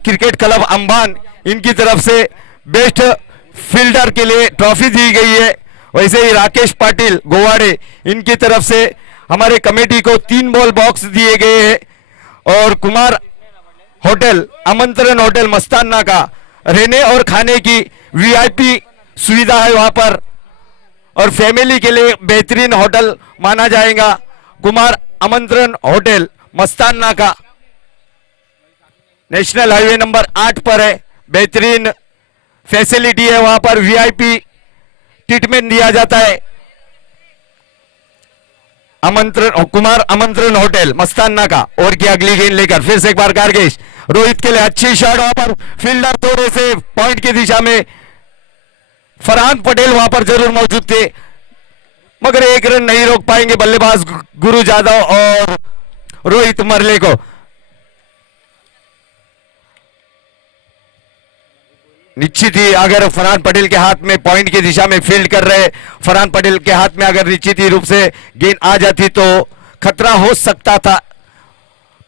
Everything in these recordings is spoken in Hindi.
क्रिकेट क्लब अंबान इनकी तरफ से बेस्ट फील्डर के लिए ट्रॉफी दी गई है। वैसे ही राकेश पाटिल गोवाड़े इनकी तरफ से हमारे कमेटी को 3 बॉल बॉक्स दिए गए हैं। और कुमार होटल आमंत्रण होटल मस्ताना का रहने और खाने की वीआईपी सुविधा है वहां पर, और फैमिली के लिए बेहतरीन होटल माना जाएगा कुमार आमंत्रण होटल मस्ताना का। नेशनल हाईवे नंबर 8 पर है, बेहतरीन फैसिलिटी है वहां पर, वीआईपी ट्रीटमेंट दिया जाता है। आमंत्रण कुमार आमंत्रण होटल मस्ताना का। और की अगली गेंद लेकर फिर से एक बार गार्गेश, रोहित के लिए अच्छी शॉट, वहां पर फील्डर थोड़े से पॉइंट की दिशा में, फरहान पटेल वहां पर जरूर मौजूद थे मगर एक रन नहीं रोक पाएंगे बल्लेबाज गुरु जादव और रोहित मरले को। निश्चित ही अगर फरहान पटेल के हाथ में पॉइंट की दिशा में फील्ड कर रहे फरहान पटेल के हाथ में अगर निश्चित ही रूप से गेंद आ जाती तो खतरा हो सकता था,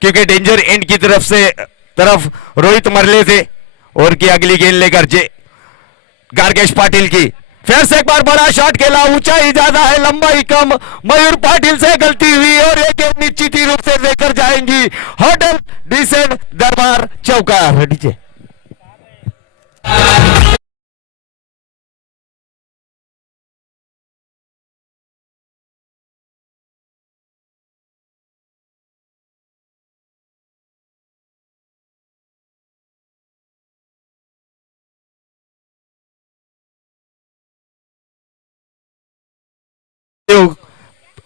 क्योंकि डेंजर एंड की तरफ रोहित मरले थे। और की अगली गेंद लेकर जे गार्गेश पाटिल की, फिर से एक बार बड़ा शॉट खेला, ऊंचाई ज्यादा है लंबाई कम, मयूर पाटिल से गलती हुई और एक गेंद निश्चित ही रूप से लेकर जाएंगी होटल डिसेंट दरबार चौका। डीजे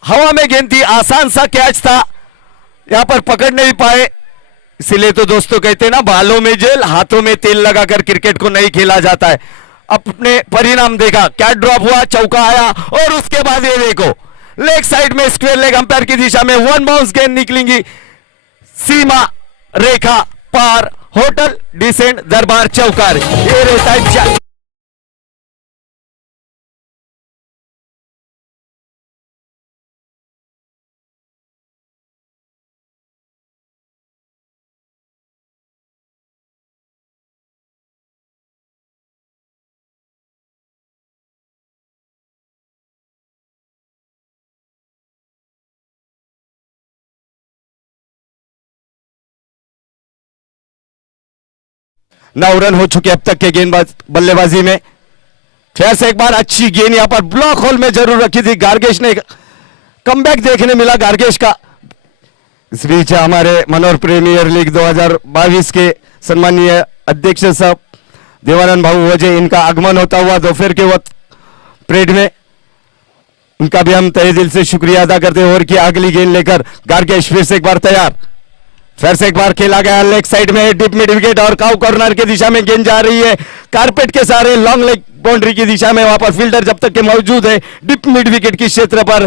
हवा में गेंद थी, आसान सा कैच था, यहां पर पकड़ नहीं पाए। इसलिए तो दोस्तों कहते हैं ना, बालों में जेल हाथों में तेल लगाकर क्रिकेट को नहीं खेला जाता है। अपने परिणाम देखा, कैच ड्रॉप हुआ, चौका आया और उसके बाद ये देखो लेग साइड में स्क्वायर लेग अंपायर की दिशा में 1 बाउंस गेंद निकलेंगी सीमा रेखा पार, होटल डिसेंट दरबार चौकार। ये रहता है नौ रन हो चुके अब तक के गेंदबाज बल्लेबाजी में। फिर से एक बार अच्छी गेंद यहां पर ब्लॉक होल में जरूर रखी थी गार्गेश ने, कमबैक देखने मिला गार्गेश का। इस बीच हमारे मनोहर प्रीमियर लीग 2022 के सम्मानीय अध्यक्ष साहब देवानंद भाऊ वजह, इनका आगमन होता हुआ दोपहर के वक्त परेड में, उनका भी हम तहे दिल से शुक्रिया अदा करते हैं। और की अगली गेंद लेकर गार्गेश फिर से एक बार तैयार, फिर से एक बार खेला गया लेग साइड में डिप मिड विकेट और काउ कॉर्नर की दिशा में गेंद जा रही है कारपेट के सारे लॉन्ग लेग बाउंड्री की दिशा में। वहां पर फील्डर जब तक के मौजूद है डिप मिड विकेट की क्षेत्र पर,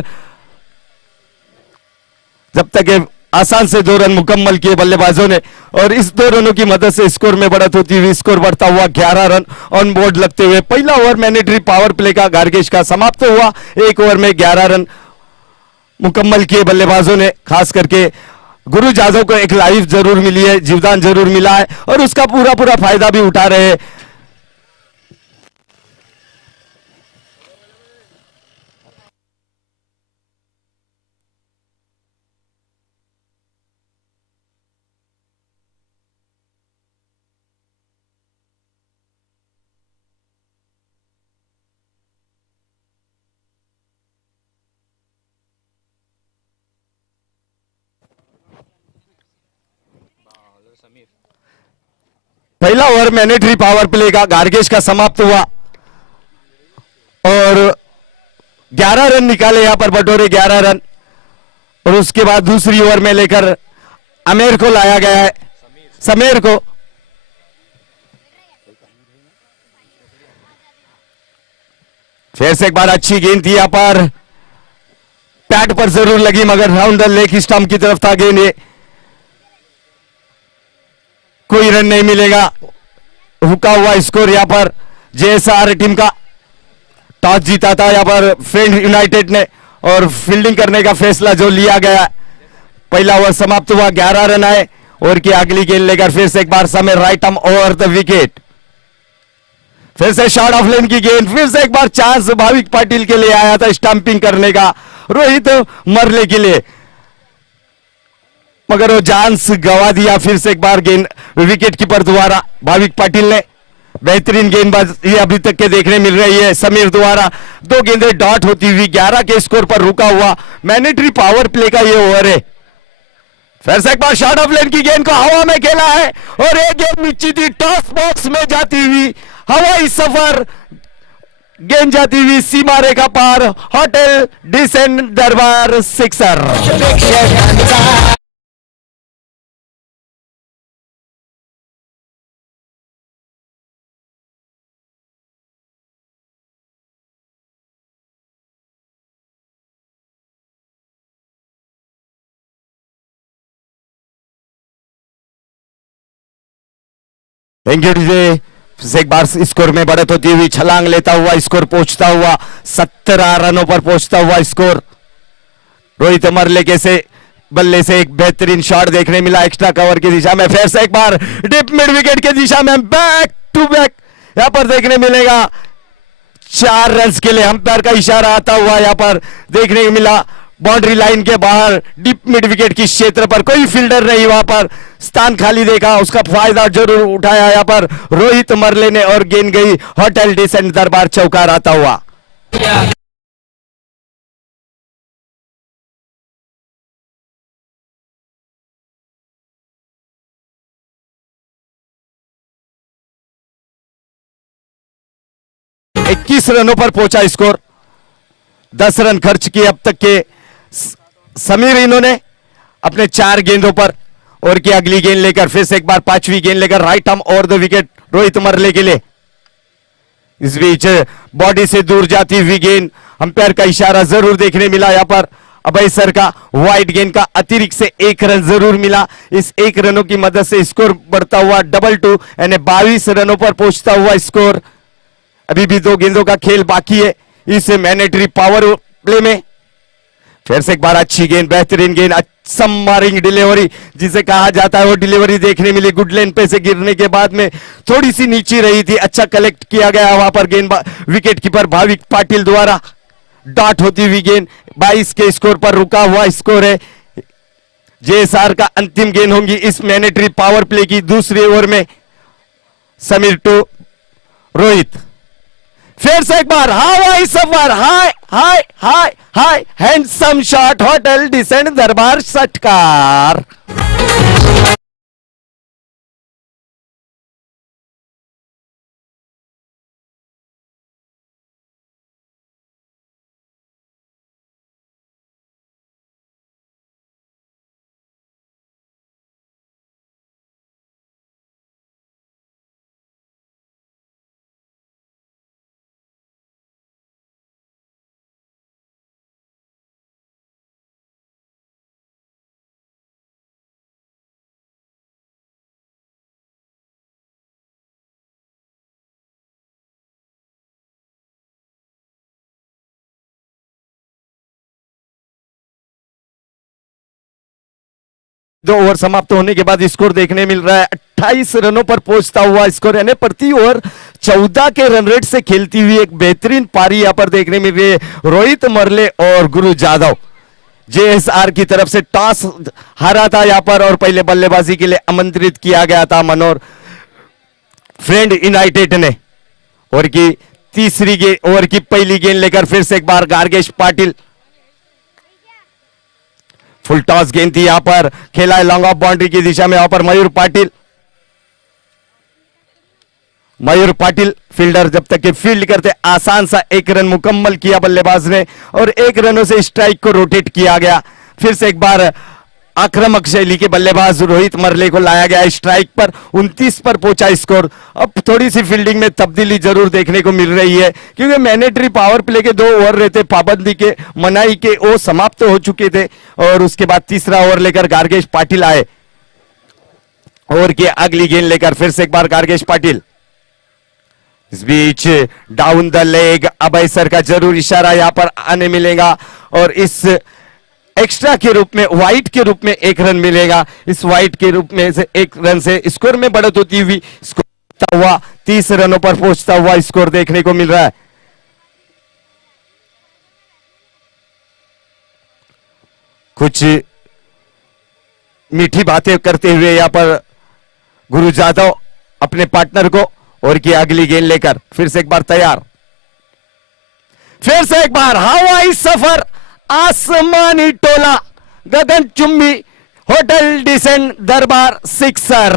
जब तक के आसान से 2 रन मुकम्मल किए बल्लेबाजों ने और इस 2 रनों की मदद से स्कोर में बढ़त होती हुई स्कोर बढ़ता हुआ 11 रन ऑन बोर्ड लगते हुए पहला ओवर मैंडेटरी पावर प्ले का गार्गेश का समाप्त हुआ। 1 ओवर में 11 रन मुकम्मल किए बल्लेबाजों ने। खास करके गुरु जादव को एक लाइफ जरूर मिली है, जीवदान जरूर मिला है और उसका पूरा फायदा भी उठा रहे हैं। पहला ओवर मैंडेटरी पावर प्ले का गार्गेश का समाप्त हुआ और 11 रन निकाले यहां पर बटोरे 11 रन। और उसके बाद दूसरी ओवर में लेकर आमेर को लाया गया है, समीर को। फिर से एक बार अच्छी गेंद थी, यहां पर पैड पर जरूर लगी मगर राउंड द लेग स्टंप की तरफ था गेंद। ये कोई रन नहीं मिलेगा, रुका हुआ स्कोर यहां पर। जेएसआर टीम का टॉस जीता था यहां पर फ्रेंड यूनाइटेड ने और फील्डिंग करने का फैसला जो लिया गया, पहला ओवर समाप्त हुआ, 11 रन आए और की अगली गेंद लेकर फिर से एक बार Sameer right arm over the wicket. फिर से शॉर्ट ऑफ लेन की गेंद, फिर से एक बार चांस भाविक पाटिल के लिए आया था स्टंपिंग करने का रोहित मरले के लिए, मगर वो चांस गवा दिया। फिर से एक बार गेंद विकेट कीपर द्वारा भाविक पाटिल ने। बेहतरीन गेंदबाजी अभी तक के देखने मिल रही है समीर द्वारा। 2 गेंदें डॉट होती हुई 11 के स्कोर पर रुका हुआ मैंडेटरी पावर प्ले का ये ओवर है। फिर से एक बार शॉर्ट ऑफ लेन की गेंद को हवा में खेला है और एक गेंद नीचे थी, टॉस बॉक्स में जाती हुई हवाई सफर, गेंद जाती हुई सीमा रेखा पार, hotel decent Darbar sixer. Thank you DJ. एक बार स्कोर में बढ़त होती हुई छलांग लेता हुआ स्कोर पहुंचता हुआ 17 रनों पर पहुंचता हुआ स्कोर। रोहित मरले के से बल्ले से एक बेहतरीन शॉट देखने मिला एक्स्ट्रा कवर की दिशा में। फिर से एक बार डिप मिड विकेट की दिशा में बैक टू बैक यहां पर देखने मिलेगा। 4 रन के लिए अंपायर का इशारा आता हुआ यहां पर देखने को मिला। बाउंड्री लाइन के बाहर डीप मिड विकेट की क्षेत्र पर कोई फील्डर नहीं, वहां पर स्थान खाली देखा, उसका फायदा जरूर उठाया यहां पर रोहित मरले ने और गेंद गई होटल डिसेंट दरबार चौकार आता हुआ। इक्कीस रनों पर पहुंचा स्कोर। 10 रन खर्च किए अब तक के समीर इन्होंने अपने 4 गेंदों पर और की अगली गेंद लेकर फिर से एक बार 5वीं गेंद लेकर right arm over the wicket Rohit मरले के लिए। इस बीच बॉडी से दूर जाती हुई गेंद, अंपायर का इशारा जरूर देखने मिला यहां पर अभय सर का। वाइड गेंद का अतिरिक्त से 1 रन जरूर मिला। इस 1 रनों की मदद से स्कोर बढ़ता हुआ 2-2 यानी 22 रनों पर पहुंचता हुआ स्कोर। अभी भी 2 गेंदों का खेल बाकी है इस मैंडेटरी पावर प्ले में। फिर से एक बार अच्छी गेंद, बेहतरीन गेंद, सबमरीन डिलीवरी जिसे कहा जाता है वो डिलीवरी देखने मिली। गुड लेन पे से गिरने के बाद में थोड़ी सी नीचे रही थी, अच्छा कलेक्ट किया गया वहां पर गेंद विकेट कीपर भाविक पाटिल द्वारा। डॉट होती हुई गेंद 22 के स्कोर पर रुका हुआ स्कोर है। जेएसआर का अंतिम गेंद होंगी इस मैंडेटरी पावर प्ले की दूसरे ओवर में। समीर टू रोहित, फिर से एक बार हवाई सफर, हाय हाय हाय हाय, हैंडसम शॉट, होटल डिसेंट दरबार षटकार। दो ओवर समाप्त होने के बाद स्कोर देखने मिल रहा है 28 रनों पर पहुंचता हुआ स्कोर, यानी प्रति ओवर 14 के रन रेट से खेलती हुई एक बेहतरीन पारी यहां पर देखने मिल रही है। रोहित मरले और गुरु जाधव जेएसआर की तरफ से टॉस हारा था यहां पर और पहले बल्लेबाजी के लिए आमंत्रित किया गया था मनोर फ्रेंड यूनाइटेड ने। ओवर की तीसरी गेंद, ओवर की पहली गेंद लेकर फिर से एक बार गार्गेश पाटिल। फुल टॉस गेंद थी यहां पर, खेला है लॉन्ग ऑफ बाउंड्री की दिशा में। यहां पर मयूर पाटिल फील्डर जब तक कि फील्ड करते आसान सा 1 रन मुकम्मल किया बल्लेबाज ने और 1 रनों से स्ट्राइक को रोटेट किया गया। फिर से एक बार आक्रामक शैली के बल्लेबाज रोहित मरले को लाया गया स्ट्राइक पर। 29 पर पहुंचा स्कोर। अब थोड़ी सी फील्डिंग में तब्दीली जरूर देखने को मिल रही है क्योंकि मैंडेटरी पावर प्ले के 2 ओवर रहते पाबंदी के मनाई के वो समाप्त हो चुके थे और उसके बाद तीसरा ओवर लेकर गार्गेश पाटिल आए। ओवर की अगली गेंद लेकर फिर से एक बार गार्गेश पाटिल। इस बीच down the leg Abhay sir का जरूर इशारा यहां पर आने मिलेगा और इस एक्स्ट्रा के रूप में, व्हाइट के रूप में 1 रन मिलेगा। इस व्हाइट के रूप में से 1 रन से स्कोर में बढ़त होती हुई स्कोर हुआ 30 रनों पर पहुंचता हुआ स्कोर देखने को मिल रहा है। कुछ मीठी बातें करते हुए यहां पर गुरु जादव अपने पार्टनर को, और की अगली गेंद लेकर फिर से एक बार तैयार, फिर से एक बार हवाई सफर, आसमानी टोला, गगन Chumbi, hotel decent, Darbar sixer.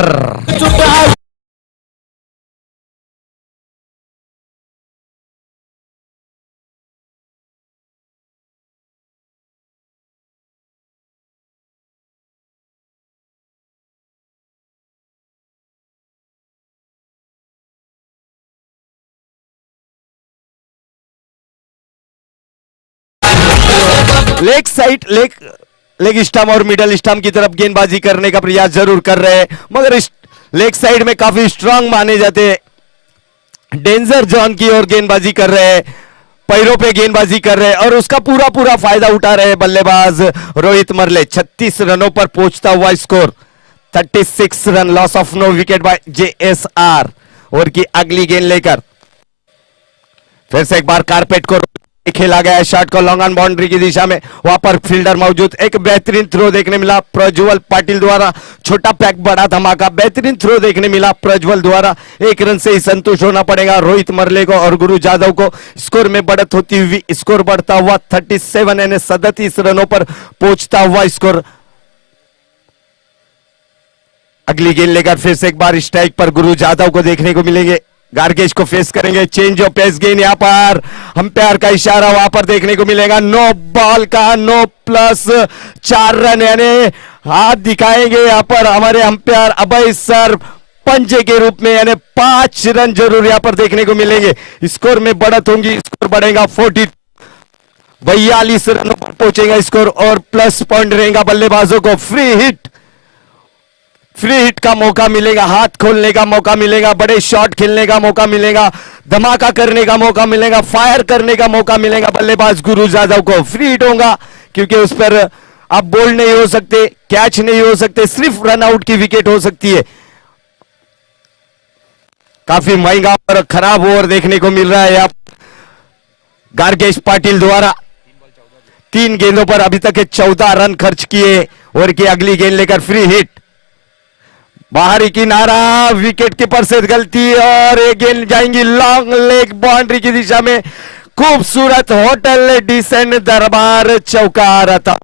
Leg side, leg stump और मिडल स्टंप की तरफ गेंदबाजी करने का प्रयास जरूर कर रहे हैं, मगर इस लेग साइड में काफी स्ट्रांग माने जाते हैं। डेंजर जोन की ओर गेंदबाजी कर रहे हैं, पैरों पे गेंदबाजी कर रहे हैं और उसका पूरा फायदा उठा रहे हैं बल्लेबाज रोहित मरले। 36 रनों पर पहुंचता हुआ score, 36 run, loss of no wicket by JSR। और की अगली गेंद लेकर फिर से एक बार कारपेट को खेला गया शॉट को लॉन्ग ऑन बाउंड्री की दिशा में, वहां पर फील्डर मौजूद। एक बेहतरीन थ्रो देखने मिला प्रज्वल पाटिल द्वारा, छोटा पैक बड़ा धमाका, बेहतरीन थ्रो देखने मिला प्रज्वल द्वारा। 1 रन से ही संतुष्ट होना पड़ेगा रोहित मरले को और गुरु जादव को। स्कोर में बढ़त होती हुई स्कोर बढ़ता हुआ 37 यानी 37 रनों पर पहुंचता हुआ स्कोर। अगली गेंद लेकर फिर से एक बार स्ट्राइक पर गुरु जादव को देखने को मिलेंगे, गार्गेश को फेस करेंगे। चेंज ऑफ पेस गेंद यहां पर अंपायर का इशारा वहां पर देखने को मिलेगा, नो बॉल का, नो प्लस 4 रन, यानी हाथ दिखाएंगे यहां पर हमारे अंपायर अभय सर पंजे के रूप में, यानी 5 रन जरूर यहां पर देखने को मिलेंगे। स्कोर में बढ़त होंगी, स्कोर बढ़ेगा 42 रनों पर पहुंचेगा स्कोर और प्लस पॉइंट रहेगा बल्लेबाजों को। फ्री हिट का मौका मिलेगा, हाथ खोलने का मौका मिलेगा, बड़े शॉट खेलने का मौका मिलेगा, धमाका करने का मौका मिलेगा, फायर करने का मौका मिलेगा बल्लेबाज गुरु जादव को। फ्री हिट होगा क्योंकि उस पर आप बोल्ड नहीं हो सकते, कैच नहीं हो सकते, सिर्फ रन आउट की विकेट हो सकती है। काफी महंगा और खराब ओवर देखने को मिल रहा है यहाँ गार्गेश पाटिल द्वारा। 3 गेंदों पर अभी तक 14 रन खर्च किए और की अगली गेंद लेकर फ्री हिट, बाहरी किनारा, विकेट कीपर से गलती और एक गेंद जाएंगी लॉन्ग लेग बाउंड्री की दिशा में। खूबसूरत होटल डिसेंट दरबार चौका रहता।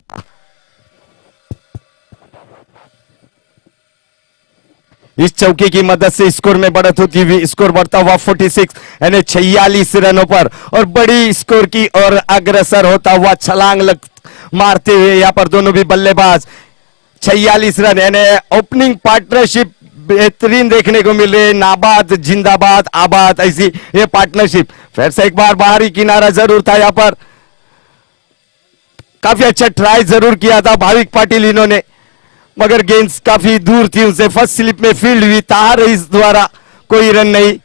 इस चौके की मदद से स्कोर में बढ़त होती हुई स्कोर बढ़ता हुआ 46 यानी 46 रनों पर और बड़ी स्कोर की ओर अग्रसर होता हुआ छलांग मारते हुए यहां पर दोनों भी बल्लेबाज। 46 रन यानी ओपनिंग पार्टनरशिप बेहतरीन देखने को मिल रही है, नाबाद जिंदाबाद आबाद ऐसी ये पार्टनरशिप। फिर से एक बार बाहरी किनारा जरूर था यहाँ पर, काफी अच्छा ट्राई जरूर किया था भाविक पाटिल इन्होंने, मगर गेंद काफी दूर थी उनसे। फर्स्ट स्लिप में फील्ड हुई, तार इस द्वारा कोई रन नहीं।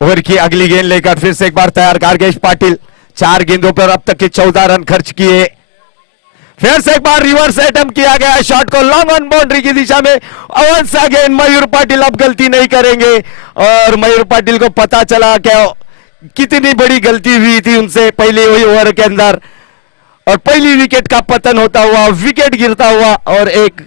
ओवर की अगली गेंद लेकर फिर से एक बार तैयार गार्गेश पाटिल। 4 गेंदों पर अब तक के 14 रन खर्च किए। फिर से एक बार रिवर्स अटेम्प्ट किया गया शॉट को लॉन्ग ऑन बाउंड्री की दिशा में। वंस अगेन मयूर पाटिल अब गलती नहीं करेंगे और मयूर पाटिल को पता चला क्या कितनी बड़ी गलती हुई थी उनसे पहले वही ओवर के अंदर, और पहली विकेट का पतन होता हुआ, विकेट गिरता हुआ और एक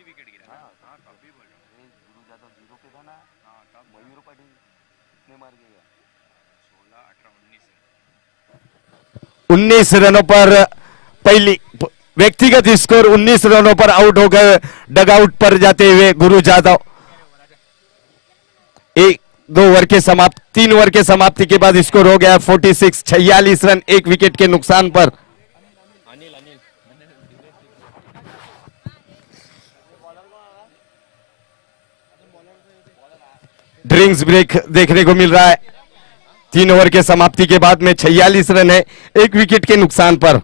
विकेट गिरा। हाँ तब भी बोल रहा हूँ, गुरु जादव 0 पे था ना। हाँ तब मयूर पाटिल कितने मार गया? 16, 18, 19 रनों पर पहली व्यक्तिगत स्कोर 19 रनों पर आउट होकर डगआउट पर जाते हुए गुरु जादव। 1-2 ओवर के समाप्त 3 ओवर के समाप्ति के बाद स्कोर हो गया 46, 46 रन 1 विकेट के नुकसान पर। ड्रिंक्स ब्रेक देखने को मिल रहा है। 3 ओवर के समाप्ति के बाद में 46 रन है, 1 विकेट के नुकसान पर।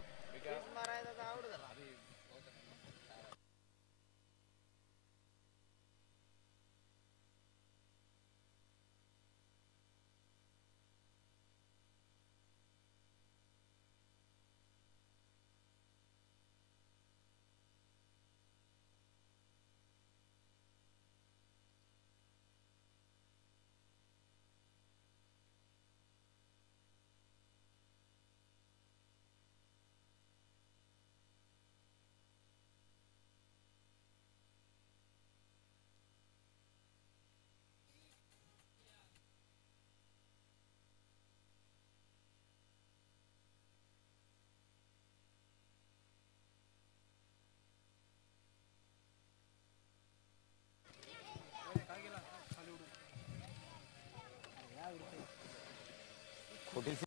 छोटी सी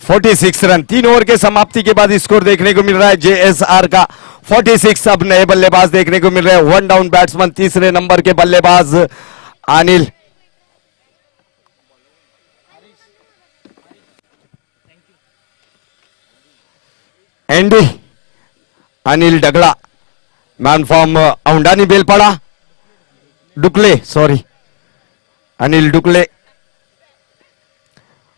46 रन, 3 ओवर के समाप्ति के बाद स्कोर देखने को मिल रहा है जेएसआर का 46। अब नए बल्लेबाज देखने को मिल रहे हैं, 1 डाउन बैट्समैन, तीसरे नंबर के बल्लेबाज अनिल। एंडी अनिल डगला, मैन फ्रॉम औंडानी बेलपाड़ा, डुकले, सॉरी अनिल डुकले।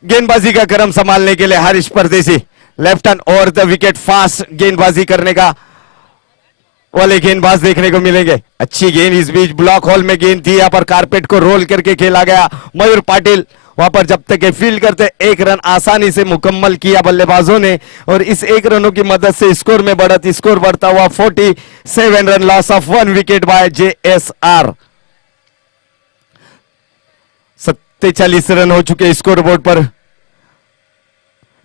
गेंदबाजी का क्रम संभालने के लिए हरीश परदेसी, लेफ्ट हैंड और द विकेट फास्ट गेंदबाजी करने का वाले गेंदबाज देखने को मिलेंगे। अच्छी गेंद इस बीच ब्लॉक होल में गेंद थी, यहां पर कारपेट को रोल करके खेला गया। मयूर पाटिल वहां पर जब तक फील्ड करते 1 रन आसानी से मुकम्मल किया बल्लेबाजों ने, और इस 1 रनों की मदद से स्कोर में बढ़त, स्कोर बढ़ता हुआ 47 run, loss of 1 wicket bye JSR. 47 run हो चुके स्कोर बोर्ड पर।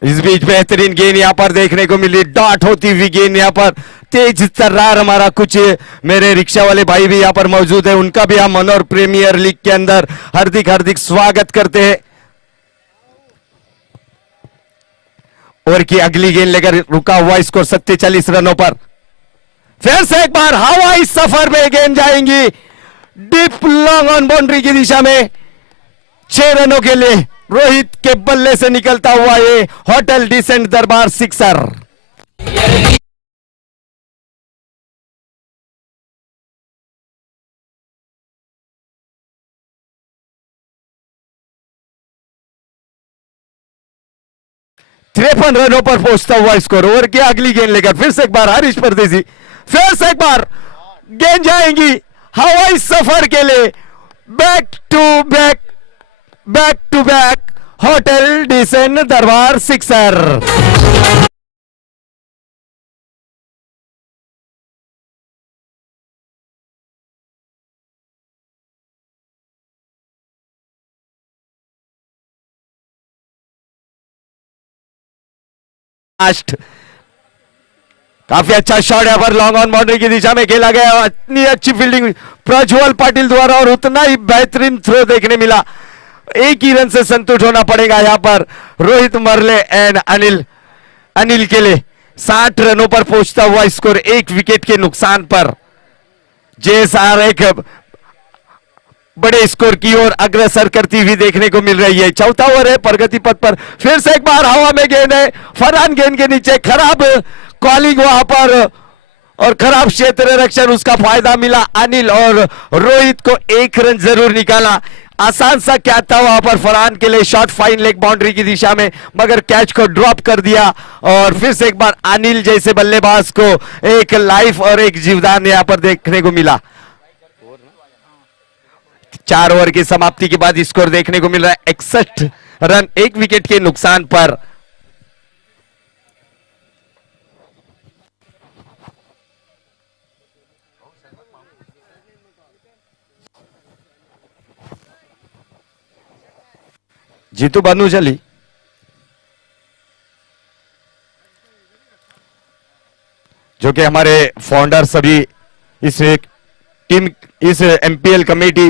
इस बीच बेहतरीन गेंद यहां पर देखने को मिली, डॉट होती हुई गेंद यहां पर, तेज तर्रार। हमारा कुछ मेरे रिक्शा वाले भाई भी यहां पर मौजूद है, उनका भी हम मनोर प्रीमियर लीग के अंदर हार्दिक हार्दिक स्वागत करते हैं। और की अगली गेंद लेकर रुका हुआ स्कोर 47 रनों पर। फिर से एक बार हवाई सफर में गेंद जाएंगी डीप लॉन्ग ऑन बाउंड्री की दिशा में। 6 रनों के लिए रोहित के बल्ले से निकलता हुआ ये होटल डिसेंट दरबार सिक्सर। तिरपन रनों पर पहुंचता हुआ स्कोर। ओवर की अगली गेंद लेकर फिर से एक बार हरीश परदेसी, फिर से एक बार गेंद जाएंगी हवाई सफर के लिए। Back to back, back to back hotel decent Darbar sixer. काफी अच्छा शॉट है पर लॉन्ग ऑन बाउंड्री की दिशा में खेला गया। इतनी अच्छी फील्डिंग प्रज्वल पाटिल द्वारा और उतना ही बेहतरीन थ्रो देखने मिला। एक ही रन से संतुष्ट होना पड़ेगा यहां पर रोहित मरले एंड अनिल के लिए। 60 रनों पर पहुंचता हुआ स्कोर, 1 विकेट के नुकसान पर। जेएसआर एक बड़े स्कोर की ओर अग्रसर करती हुई देखने को मिल रही है। चौथा ओवर है, प्रगति पथ पर फिर से एक बार हवा में गेंद है, फरहान गेंद के नीचे, खराब कॉलिंग वहां पर और खराब क्षेत्र रक्षण, उसका फायदा मिला अनिल और रोहित को 1 रन जरूर निकाला। आसान सा कैच था वहां पर फरहान के लिए, शॉट फाइन लेग बाउंड्री की दिशा में, मगर कैच को ड्रॉप कर दिया। और फिर से एक बार अनिल जैसे बल्लेबाज को एक लाइफ और एक जीवदान यहां पर देखने को मिला। 4 ओवर की समाप्ति के बाद स्कोर देखने को मिल रहा है 61 रन, 1 विकेट के नुकसान पर। जीतू भानुशाली जो कि हमारे फाउंडर सभी इस टीम, इस एमपीएल कमेटी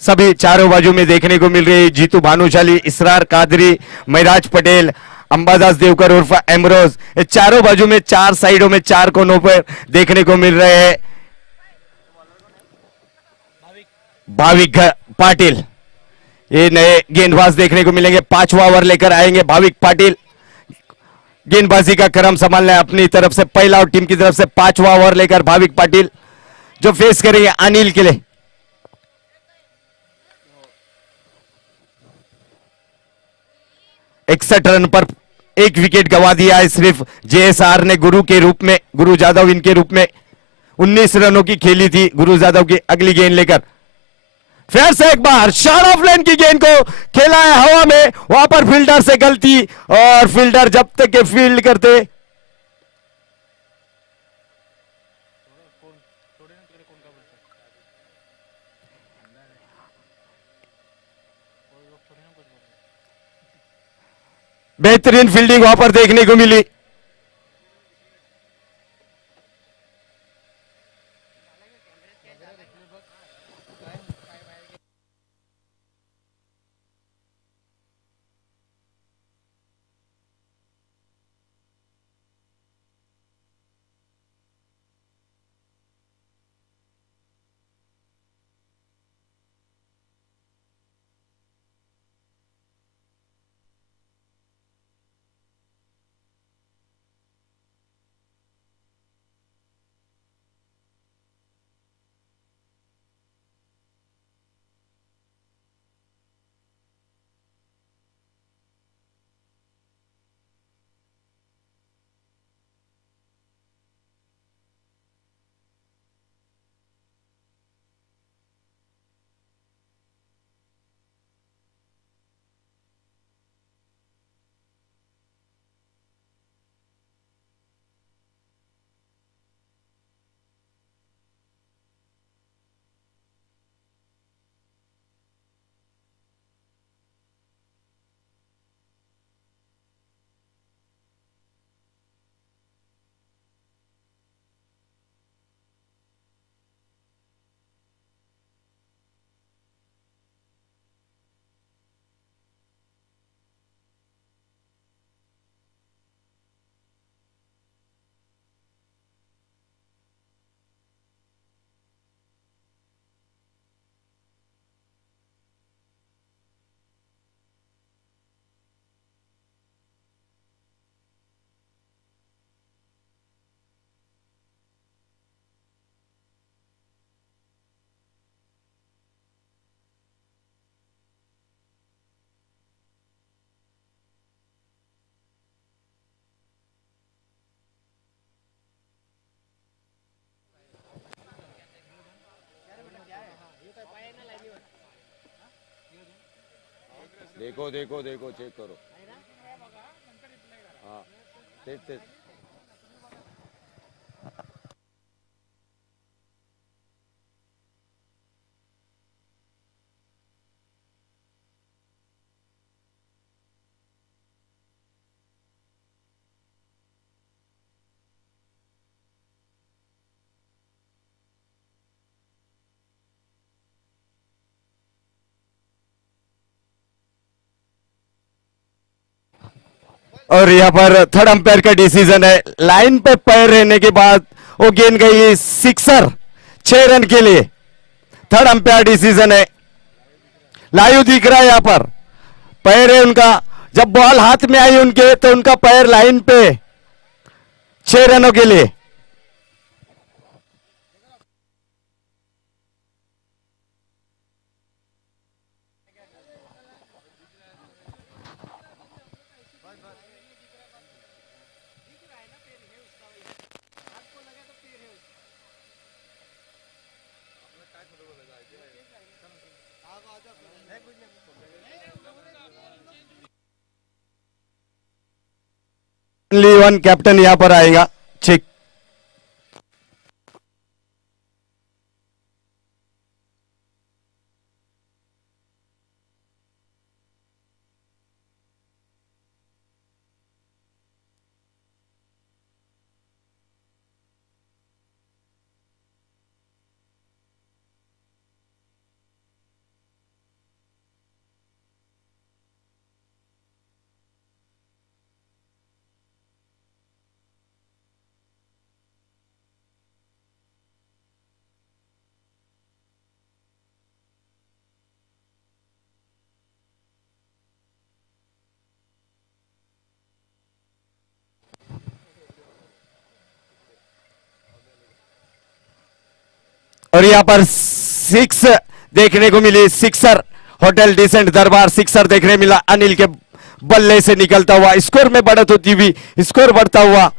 सभी चारों बाजू में देखने को मिल रही है। जीतू भानुशाली, इसरार कादरी, महराज पटेल, अंबादास देवकर उर्फ एमरोज, ये चारों बाजू में 4 साइडों में 4 कोनों पर देखने को मिल रहे हैं। भाविक पाटिल, ये नए गेंदबाज देखने को मिलेंगे। 5वां ओवर लेकर आएंगे भाविक पाटिल। गेंदबाजी का क्रम संभालना है अपनी तरफ से, पहला और टीम की तरफ से 5वां ओवर लेकर भाविक पाटिल जो फेस करेंगे अनिल के लिए। 61 रन पर एक विकेट गंवा दिया है सिर्फ जेएसआर ने गुरु के रूप में, गुरु जादव इनके रूप में 19 रनों की खेली थी गुरु जादव की। अगली गेंद लेकर फिर से एक बार शॉर्ट ऑफ लाइन की गेंद को खेला है हवा में, वहां पर फील्डर से गलती, और फील्डर जब तक के फील्ड करते बेहतरीन फील्डिंग वहां पर देखने को मिली। देखो देखो देखो चेक करो। हाँ तेज तेज। और यहां पर थर्ड अंपायर का डिसीजन है, लाइन पे पैर रहने के बाद वो गेंद गई सिक्सर 6 रन के लिए। थर्ड अंपायर डिसीजन है, लाइव दिख रहा है यहां पर पैर है उनका, जब बॉल हाथ में आई उनके तो उनका पैर लाइन पे 6 रनों के लिए। ओनली वन कैप्टन यहां पर आएगा, ठीक। और यहाँ पर सिक्स देखने को मिली, sixer hotel decent Darbar sixer देखने मिला अनिल के बल्ले से निकलता हुआ, स्कोर में बढ़त होती हुई, स्कोर बढ़ता हुआ।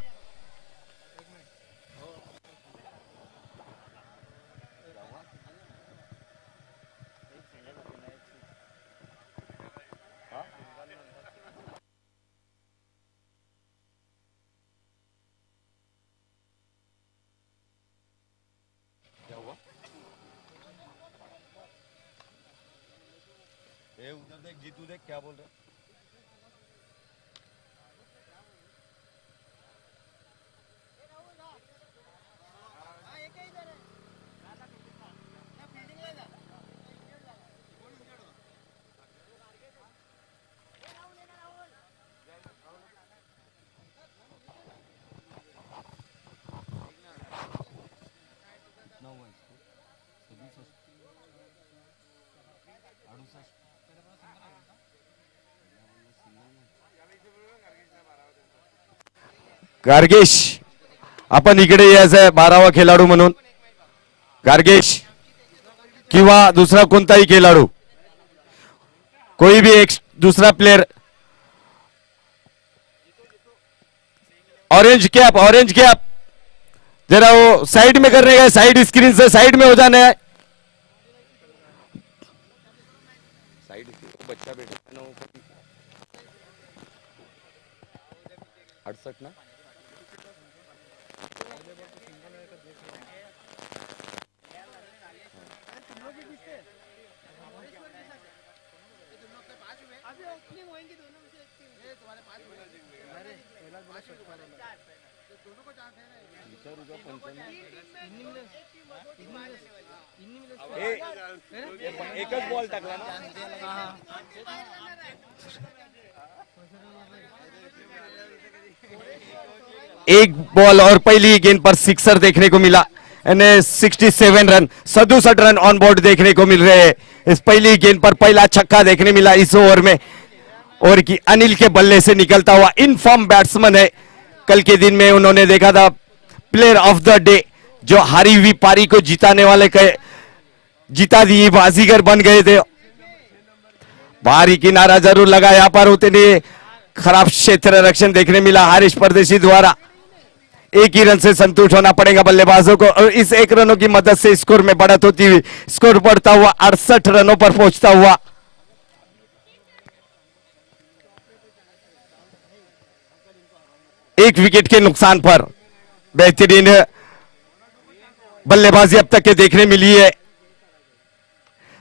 उधर देख जीतू, देख क्या बोल रहा है। गार्गेश आपण इकडे यायचंय 12वा खेळाडू म्हणून, गार्गेश किंवा दूसरा कोणताही खेळाडू, कोई भी एक दूसरा प्लेयर। ऑरेंज कैप जरा वो साइड में करने का, साइड स्क्रीन से साइड में हो जाना है। साइड बच्चा बैठा है ना वो 68 ना। एकच बॉल टाकला ना। एक बॉल और पहली गेंद पर सिक्सर देखने को मिला, यानी 67 रन 67 रन ऑन बोर्ड देखने को मिल रहे हैं। इस पहली गेंद पर पहला छक्का देखने मिला इस ओवर में, और कि अनिल के बल्ले से निकलता हुआ इन फॉर्म बैट्समैन है। कल के दिन में उन्होंने देखा था प्लेयर ऑफ द डे, जो हारी हुई पारी को जिताने वाले के जीता दी बाजीगर बन गए थे। भारी किनारा जरूर लगा यहाँ पर, उतने खराब क्षेत्र रक्षण देखने मिला हारिश परदेशी द्वारा। एक ही रन से संतुष्ट होना पड़ेगा बल्लेबाजों को, और इस एक रनों की मदद से स्कोर में बढ़त होती हुई स्कोर बढ़ता हुआ 68 रनों पर पहुंचता हुआ। एक विकेट के नुकसान पर बेहतरीन बल्लेबाजी अब तक के देखने मिली है।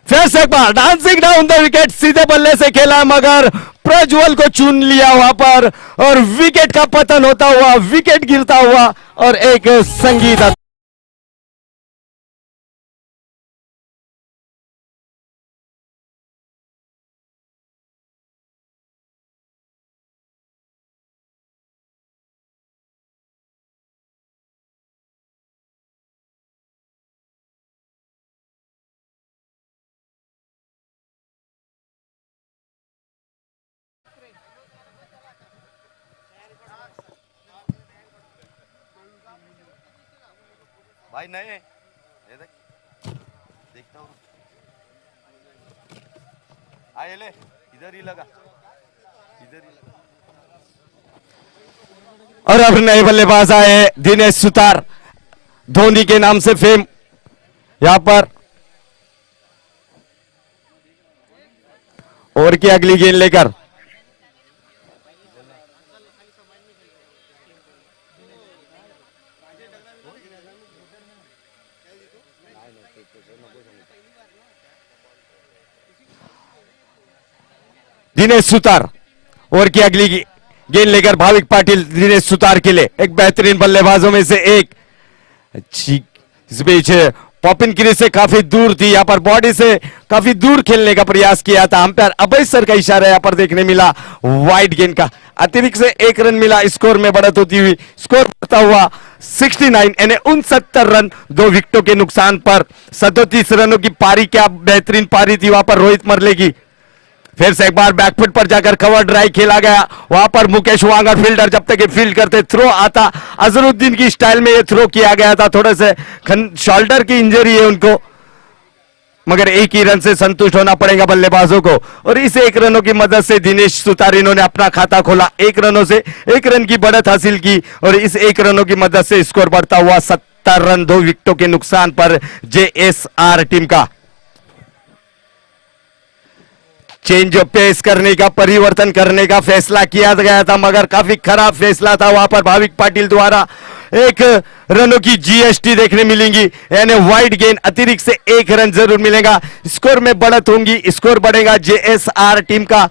फिर से एक बार डांसिंग डाउन द विकेट, सीधे बल्ले से खेला मगर प्रज्वल को चुन लिया वहां पर, और विकेट का पतन होता हुआ, विकेट गिरता हुआ, और एक संगीत। भाई नहीं ये देख, देखता हूँ। आए ले, इधर ही लगा, इधर ही लगा। और अब नए बल्लेबाज आए दिनेश सुतार, धोनी के नाम से फेम यहां पर। ओवर की अगली गेंद लेकर दिनेश सुतार, ओवर की अगली गेंद लेकर भाविक पाटिल दिनेश सुतार के लिए एक बेहतरीन बल्लेबाजों में से एक। इस बीच पॉपिन क्रीज से काफी दूर थी, यहाँ पर बॉडी से काफी दूर खेलने का प्रयास किया था। अंपायर अभय सर का इशारा यहाँ पर देखने मिला वाइड गेंद का। अतिरिक्त से एक रन मिला, स्कोर में बढ़त होती हुई स्कोर बढ़ता हुआ 69 यानी 69 रन 2 विकेटों के नुकसान पर 37 रनों की पारी। क्या बेहतरीन पारी थी वहां पर रोहित मरले की। फिर से एक बार बैकफुट पर जाकर कवर ड्राइव खेला गया, वहां पर मुकेश वांगड़ फील्डर जब तक ये फील्ड करते थ्रो आता, अजरुद्दीन की स्टाइल में ये थ्रो किया गया था, थोड़े से शोल्डर की इंजरी है उनको, मगर एक ही रन से संतुष्ट होना पड़ेगा बल्लेबाजों को। और इस 1 रनों की मदद से दिनेश सुतार इन्होंने अपना खाता खोला, 1 रनों से 1 रन की बढ़त हासिल की और इस 1 रनों की मदद से स्कोर बढ़ता हुआ 70 रन 2 विकेटों के नुकसान पर जेएसआर टीम का। चेंज ऑफ पेस करने का, परिवर्तन करने का फैसला किया गया था, मगर काफी खराब फैसला था वहां पर भाविक पाटिल द्वारा। 1 रनों की जीएसटी देखने मिलेंगी, यानी वाइड गेंद, अतिरिक्त से 1 रन जरूर मिलेगा, स्कोर में बढ़त होंगी, स्कोर बढ़ेगा जेएसआर टीम का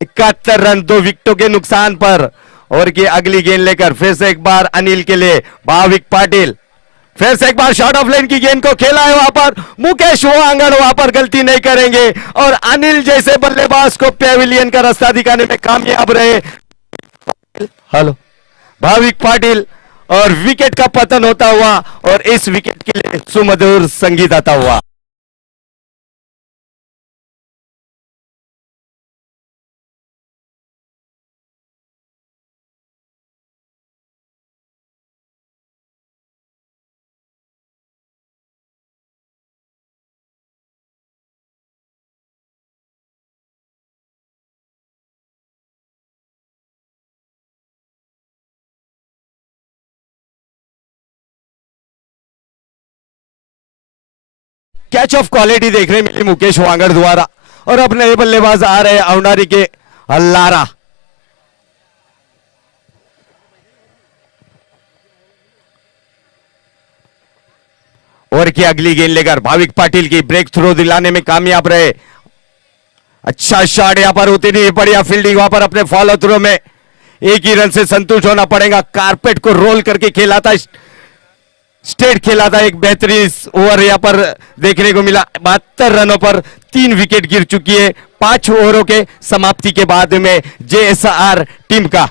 71 रन 2 विकेटों के नुकसान पर। और की अगली गेंद लेकर फिर से एक बार अनिल के लिए भाविक पाटिल, फिर से एक बार शॉर्ट ऑफ लाइन की गेंद को खेला है, वहां पर मुकेश वांगड़ वहां पर गलती नहीं करेंगे और अनिल जैसे बल्लेबाज को पेविलियन का रास्ता दिखाने में कामयाब रहे। हेलो भाविक पाटिल, और विकेट का पतन होता हुआ और इस विकेट के लिए सुमधुर संगीत आता हुआ। कैच ऑफ क्वालिटी देखने मिली मुकेश वांगड़ द्वारा और अब नए बल्लेबाज आ रहे हैं अवनारी के लारा। और की अगली गेंद लेकर भाविक पाटिल की ब्रेक थ्रो दिलाने में कामयाब रहे। अच्छा शॉट यहां पर होती नहीं, बढ़िया फील्डिंग वहां पर अपने फॉलो थ्रो में, 1 ही रन से संतुष्ट होना पड़ेगा। कारपेट को रोल करके खेला था, स्टेट खेला था, एक बेहतरीन ओवर यहां पर देखने को मिला। 72 रनों पर 3 विकेट गिर चुकी है 5 ओवरों के समाप्ति के बाद में जेएसआर टीम का।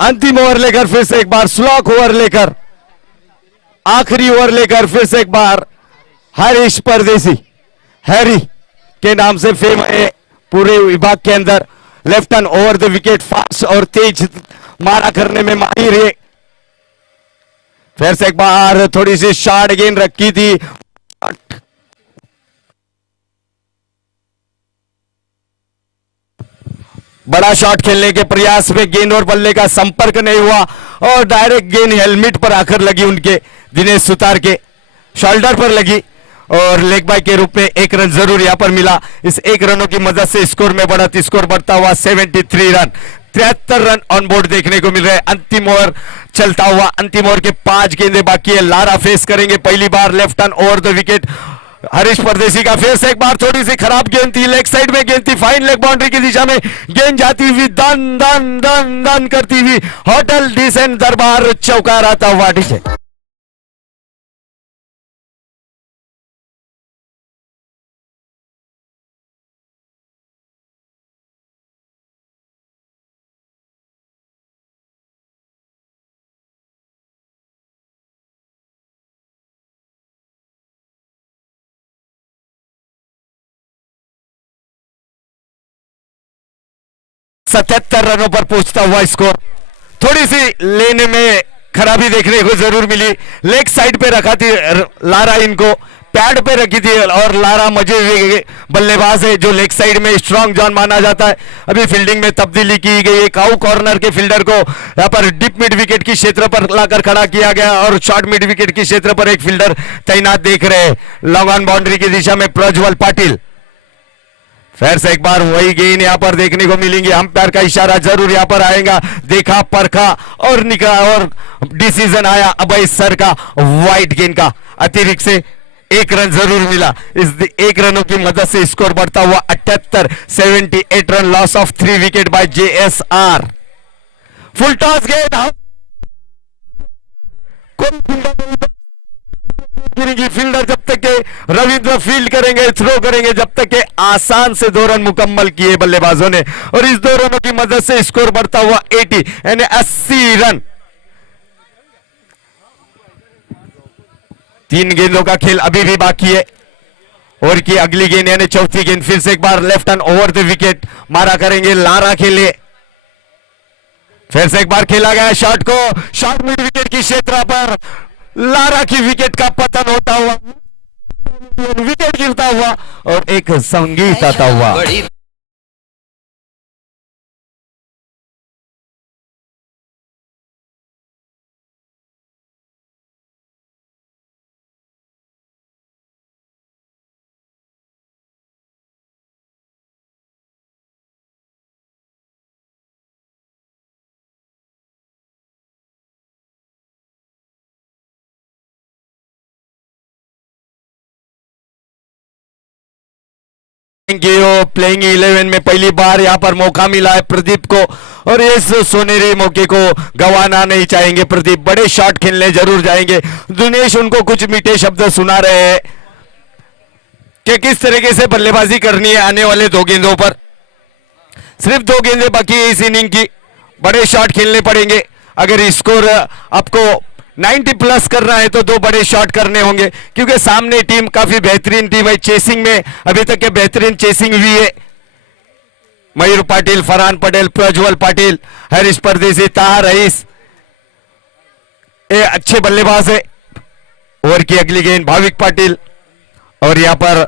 अंतिम ओवर लेकर फिर से एक बार स्लॉक ओवर लेकर, आखिरी ओवर लेकर फिर से एक बार हरीश परदेसी, हैरी के नाम से फेम है पूरे विभाग के अंदर। Left hand over the wicket, fast और तेज मारा करने में माहिर है। फिर से एक बार थोड़ी सी शॉर्ट गेंद रखी थी, बड़ा शॉट खेलने के प्रयास में गेंद और बल्ले का संपर्क नहीं हुआ और डायरेक्ट गेंद हेलमेट पर आकर लगी, उनके दिनेश सुतार के शोल्डर पर लगी और लेग बाय के रूप में 1 रन जरूर यहां पर मिला। इस 1 रनों की मदद से स्कोर में बढ़त, स्कोर बढ़ता हुआ 73 रन, 73 रन ऑन बोर्ड देखने को मिल रहे हैं। अंतिम ओवर चलता हुआ, अंतिम ओवर के 5 गेंदें बाकी है। लारा फेस करेंगे पहली बार left hand over the wicket Harish Pardesi का। फिर से एक बार थोड़ी सी खराब गेंद थी, लेग साइड में गेंद थी, फाइन लेग बाउंड्री की दिशा में गेंद जाती हुई दन दन दन दन करती हुई होटल डिसेंट दरबार चौका रहता हुआ नीचे। सतहत्तर रनों पर पहुंचता हुआ स्कोर, थोड़ी सी लेने में खराबी देखने को जरूर मिली। लेग साइड पे रखा थी लारा, इनको पैड पे रखी थी और लारा मजे हुए बल्लेबाज है जो लेग साइड में स्ट्रांग जॉन माना जाता है। अभी फील्डिंग में तब्दीली की गई है, काउ कॉर्नर के फील्डर को यहां पर डीप मिड विकेट की क्षेत्र पर लाकर खड़ा किया गया और शॉर्ट मिड विकेट की क्षेत्र पर एक फील्डर तैनात देख रहे हैं लॉन्ग ऑन बाउंड्री की दिशा में प्रज्वल पाटिल। फिर से एक बार वही गेंद यहां पर देखने को मिलेंगे, अंपायर का इशारा जरूर यहां पर आएगा, देखा परखा और निकला और डिसीजन आया अभय सर का वाइड गेंद का। अतिरिक्त से 1 रन जरूर मिला, इस 1 रनों की मदद से स्कोर बढ़ता हुआ 78, 78 run, loss of 3 wicket bye JSR. Full toss गेंद कोई फील्डर नहीं गिरेगी। फील्डर जब तक के रविंद्र फील्ड करेंगे, थ्रो करेंगे, जब तक के आसान से 2 रन मुकम्मल किए बल्लेबाजों ने, और इस 2 रनों की मदद से स्कोर बढ़ता हुआ 80 यानी 80 रन। 3 गेंदों का खेल अभी भी बाकी है। और की अगली गेंद यानी चौथी गेंद, फिर से एक बार left hand over the wicket मारा करेंगे लारा के लिए। फिर से एक बार खेला गया शॉट को, शॉट मिड विकेट की क्षेत्र पर लारा की विकेट का पतन होता हुआ, विकेट गिरता हुआ और एक संगीत आता हुआ। प्लेइंग 11 में पहली बार यहां पर मौका मिला है प्रदीप को, और इस सोनेरी मौके को गंवाना नहीं चाहेंगे प्रदीप। बड़े शॉट खेलने जरूर जाएंगे। दिनेश उनको कुछ मीठे शब्द सुना रहे हैं कि किस तरीके से बल्लेबाजी करनी है आने वाले 2 गेंदों पर। सिर्फ 2 गेंदें बाकी है इस इनिंग की। बड़े शॉट खेलने पड़ेंगे अगर स्कोर आपको 90 प्लस करना है, तो 2 बड़े शॉट करने होंगे, क्योंकि सामने टीम काफी बेहतरीन टीम है। चेसिंग में अभी तक के बेहतरीन चेसिंग हुई है। मयूर पाटिल, फरहान पटेल, प्रज्वल पाटिल, हरीश परदेसी, ताहा रईस, ये अच्छे बल्लेबाज है। ओवर की अगली गेंद भाविक पाटिल, और यहां पर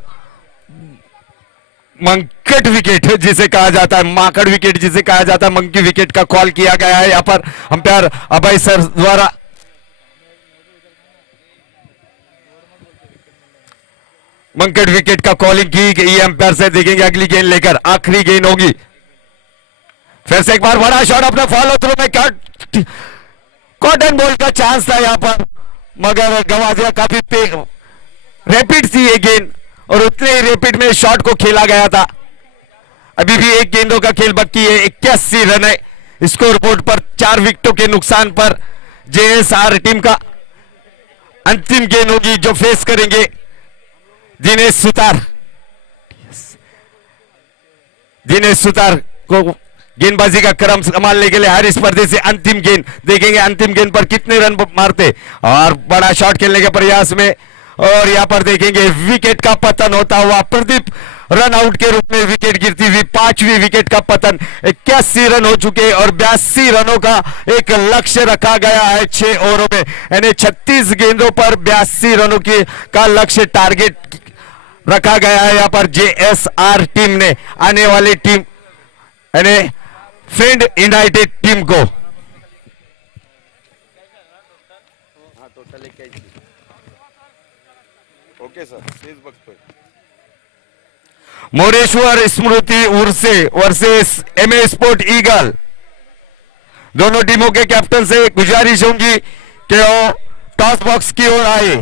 मंकट विकेट जिसे कहा जाता है, माकड़ विकेट जिसे कहा जाता है, मंकी विकेट का कॉल किया गया है यहां पर अंपायर अभय सर द्वारा। मंकट विकेट का कॉलिंग की गई अंपायर से। देखेंगे अगली गेंद लेकर, आखिरी गेंद होगी। फिर से एक बार बड़ा शॉट अपने फॉलो थ्रू में, कॉटन बॉल का चांस था यहां पर, मगर गंवा दिया। काफी रैपिड थी ये गेंद, और उतने ही रैपिड में शॉट को खेला गया था। अभी भी 1 गेंदों का खेल बाकी है। 81 रन है स्कोर बोर्ड पर। 4 विकेटों के नुकसान पर जेएसआर टीम का अंतिम गेंद होगी, जो फेस करेंगे दिनेश सुतार। दिनेश सुतार को गेंदबाजी का क्रम संभालने के लिए हारिस परदेसी अंतिम गेंद। देखेंगे अंतिम गेंद पर कितने रन मारते, और बड़ा शॉट खेलने के प्रयास में, और यहां पर देखेंगे विकेट का पतन होता हुआ। प्रदीप रन आउट के रूप में विकेट गिरती हुई, 5वीं विकेट का पतन। 81 रन हो चुके और 82 रनों का एक लक्ष्य रखा गया है 6 ओवरों में, यानी 36 गेंदों पर 82 रनों की का लक्ष्य टारगेट रखा गया है यहां पर जेएसआर टीम ने, आने वाली टीम यानी फ्रेंड यूनाइटेड टीम को। ओके सर, तेच बघतोय. Moreshwar Smriti Urse versus MA sport eagle. दोनों टीमों के कैप्टन से गुजारिश होगी कि वो टॉस बॉक्स की ओर आए,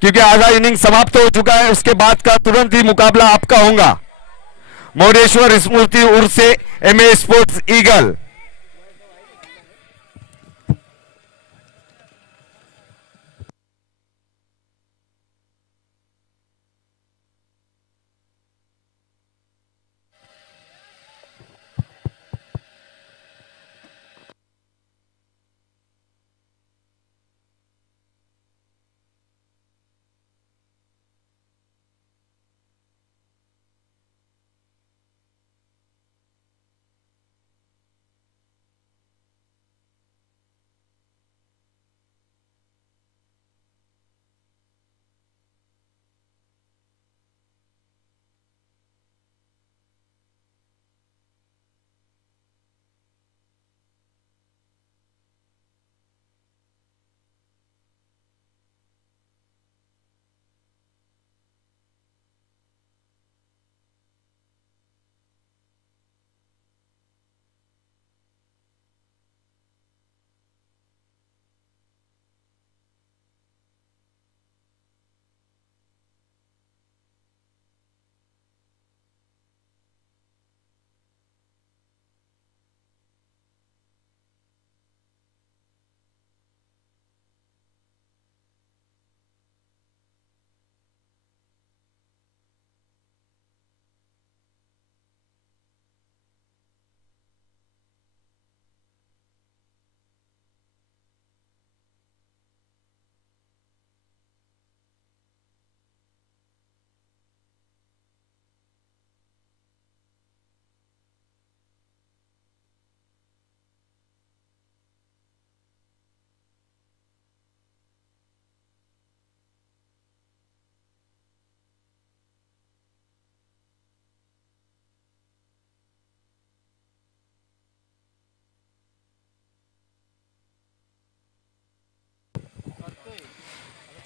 क्योंकि आधा इनिंग समाप्त हो चुका है। उसके बाद का तुरंत ही मुकाबला आपका होगा। Moreshwar Smriti Urse MA sports eagle.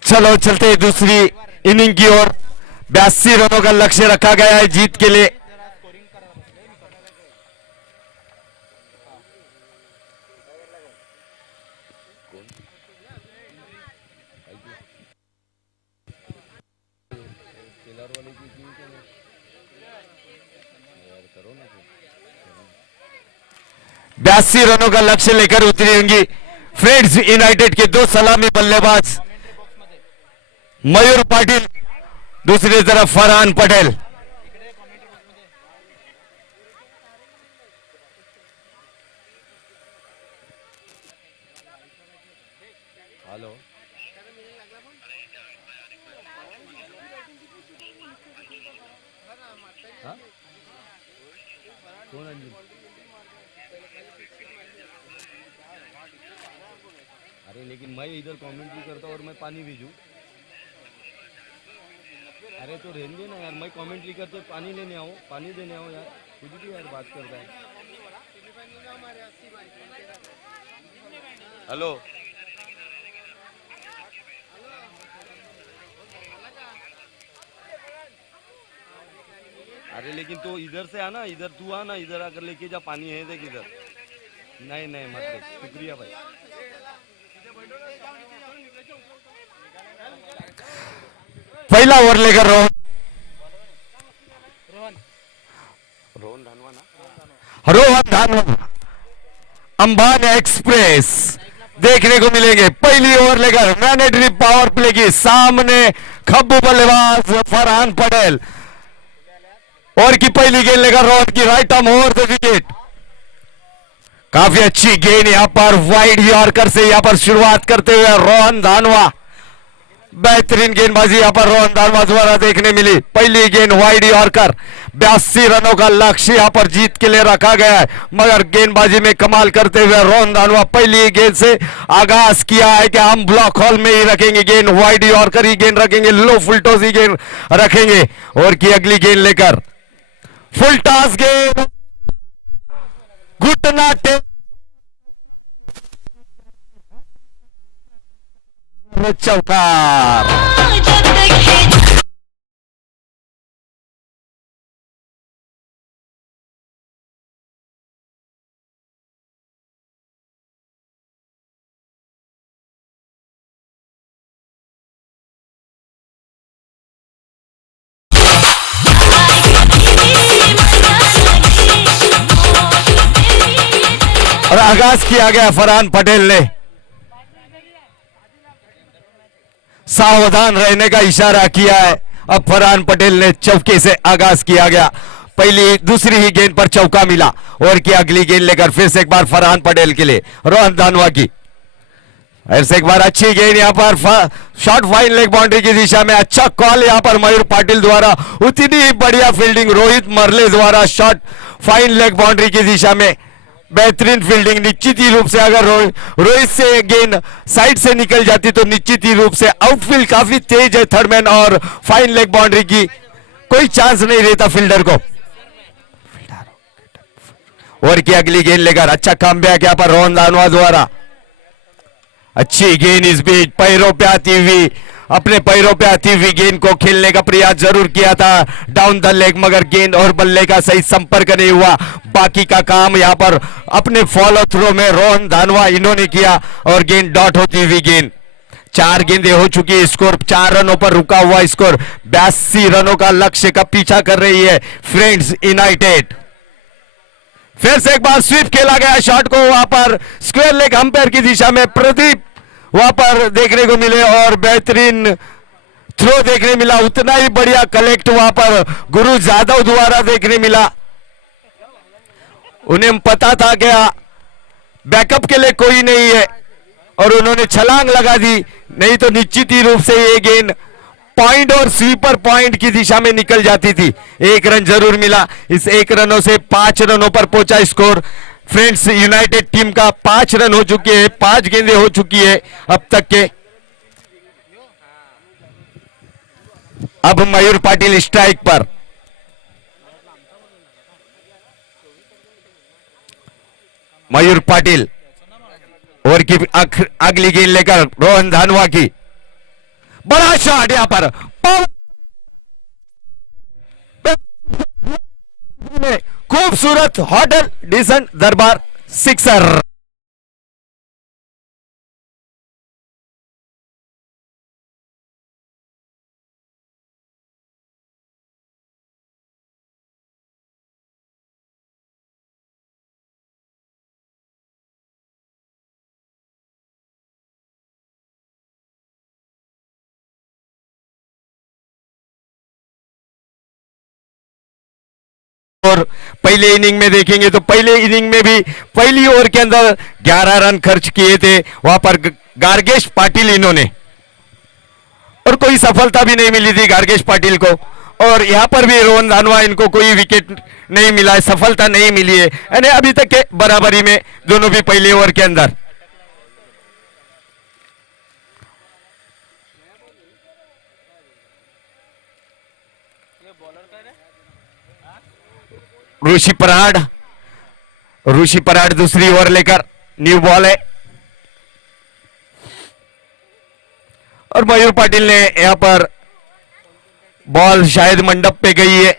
चलो चलते दूसरी इनिंग की ओर। 82 रनों का लक्ष्य रखा गया है जीत के लिए। बयासी रनों का लक्ष्य लेकर उतरी होंगी फ्रेंड्स यूनाइटेड के दो सलामी बल्लेबाज मयूर पाटिल, दूसरी तरफ फरहान पटेल। हेलो कौन अंजिल? अरे लेकिन मैं इधर कमेंट्री करता हूँ और मैं पानी भेजूं। अरे तो रहने दे ना यार, मैं कमेंट्री करते पानी लेने आऊँ, पानी देने आऊँ यार, कुछ भी यार बात करता है। हेलो अरे लेकिन तो इधर से आना, इधर तू आना, इधर आकर लेके जा, पानी है देख इधर। नहीं नहीं मत दे, शुक्रिया भाई। पहला ओवर लेकर रोहन धानवा अंबान एक्सप्रेस देखने को मिलेंगे। पहली ओवर लेकर मैंडेटरी पावर प्ले की सामने खब्बू बल्लेबाज फरहान पटेल। ओवर की पहली गेंद लेकर रोहन की right arm over the wicket. काफी अच्छी गेंद यहां पर वाइड यॉर्कर से यहां पर शुरुआत करते हुए रोहन धानवा। बेहतरीन गेंदबाजी यहां पर रोहन धानवा द्वारा देखने मिली। पहली गेंद वाइड यॉर्कर। 82 रनों का लक्ष्य यहां पर जीत के लिए रखा गया है, मगर गेंदबाजी में कमाल करते हुए रोहन धानवा पहली गेंद से आगाज किया है कि हम ब्लॉक हॉल में ही रखेंगे गेंद, वाइड यॉर्कर ही गेंद रखेंगे, लो फुल टॉस ही गेंद रखेंगे। और की अगली गेंद लेकर फुल टॉस गेंद, घुटना टेक चौकार। और आगाज किया गया फरहान पटेल ने, सावधान रहने का इशारा किया है। अब फरहान पटेल ने चौके से आगाज किया गया। पहली दूसरी ही गेंद पर चौका मिला। और की अगली गेंद लेकर फिर से एक बार फरहान पटेल के लिए रोहन धानवा की फिर से एक बार अच्छी गेंद यहां पर शॉर्ट फाइन लेग बाउंड्री की दिशा में। अच्छा कॉल यहां पर मयूर पाटिल द्वारा, उतनी ही बढ़िया फील्डिंग रोहित मरले द्वारा शॉर्ट फाइन लेग बाउंड्री की दिशा में। बेहतरीन फील्डिंग। निश्चित ही रूप से अगर रोहित से गेंद साइड से निकल जाती तो निश्चित ही रूप से आउटफील्ड काफी तेज है थर्डमैन, और फाइन लेग बाउंड्री की कोई चांस नहीं रहता फील्डर को। और की अगली गेंद लेकर अच्छा कमबैक यहां पर रोहन धानवा द्वारा। अच्छी गेंद इस बीच पैरों पे आती हुई, अपने पैरों पे आती हुई गेंद को खेलने का प्रयास जरूर किया था डाउन द लेग, मगर गेंद और बल्ले का सही संपर्क नहीं हुआ। बाकी का काम यहां पर अपने फॉलो थ्रो में रोहन धानवा इन्होंने किया और गेंद डॉट होती हुई गेंद। 4 गेंदें हो चुकी है, स्कोर 4 रनों पर रुका हुआ स्कोर। 82 रनों का लक्ष्य का पीछा कर रही है फ्रेंड्स यूनाइटेड। फिर से एक बार स्वीप खेला गया शॉट को वहां पर स्क्वायर लेग अंपायर की दिशा में प्रदीप वहां पर देखने को मिले, और बेहतरीन थ्रो देखने मिला। उतना ही बढ़िया कलेक्ट वहां पर गुरु जादव द्वारा देखने मिला। उन्हें पता था क्या बैकअप के लिए कोई नहीं है और उन्होंने छलांग लगा दी, नहीं तो निश्चित ही रूप से ये गेंद पॉइंट और स्वीपर पॉइंट की दिशा में निकल जाती थी। 1 रन जरूर मिला। इस 1 रनों से 5 रनों पर पहुंचा स्कोर फ्रेंड्स यूनाइटेड टीम का। 5 रन हो चुके हैं, 5 गेंदें हो चुकी है अब तक के। अब मयूर पाटिल स्ट्राइक पर। मयूर पाटिल और की अगली गेंद लेकर रोहन धानवा की। बड़ा शॉट यहां पर खूबसूरत होटल डिसेंट दरबार सिक्सर। और पहले इनिंग में देखेंगे तो पहले इनिंग में भी पहली ओवर के अंदर 11 रन खर्च किए थे वहां पर गार्गेश पाटिल इन्होंने, और कोई सफलता भी नहीं मिली थी गार्गेश पाटिल को। और यहां पर भी रोहन धानवा इनको कोई विकेट नहीं मिला है, सफलता नहीं मिली है, यानी अभी तक के बराबरी में दोनों भी पहले ओवर के अंदर। ऋषि पराड दूसरी ओवर लेकर न्यू बॉल है, और मयूर पाटिल ने यहां पर बॉल शायद मंडप पे गई है।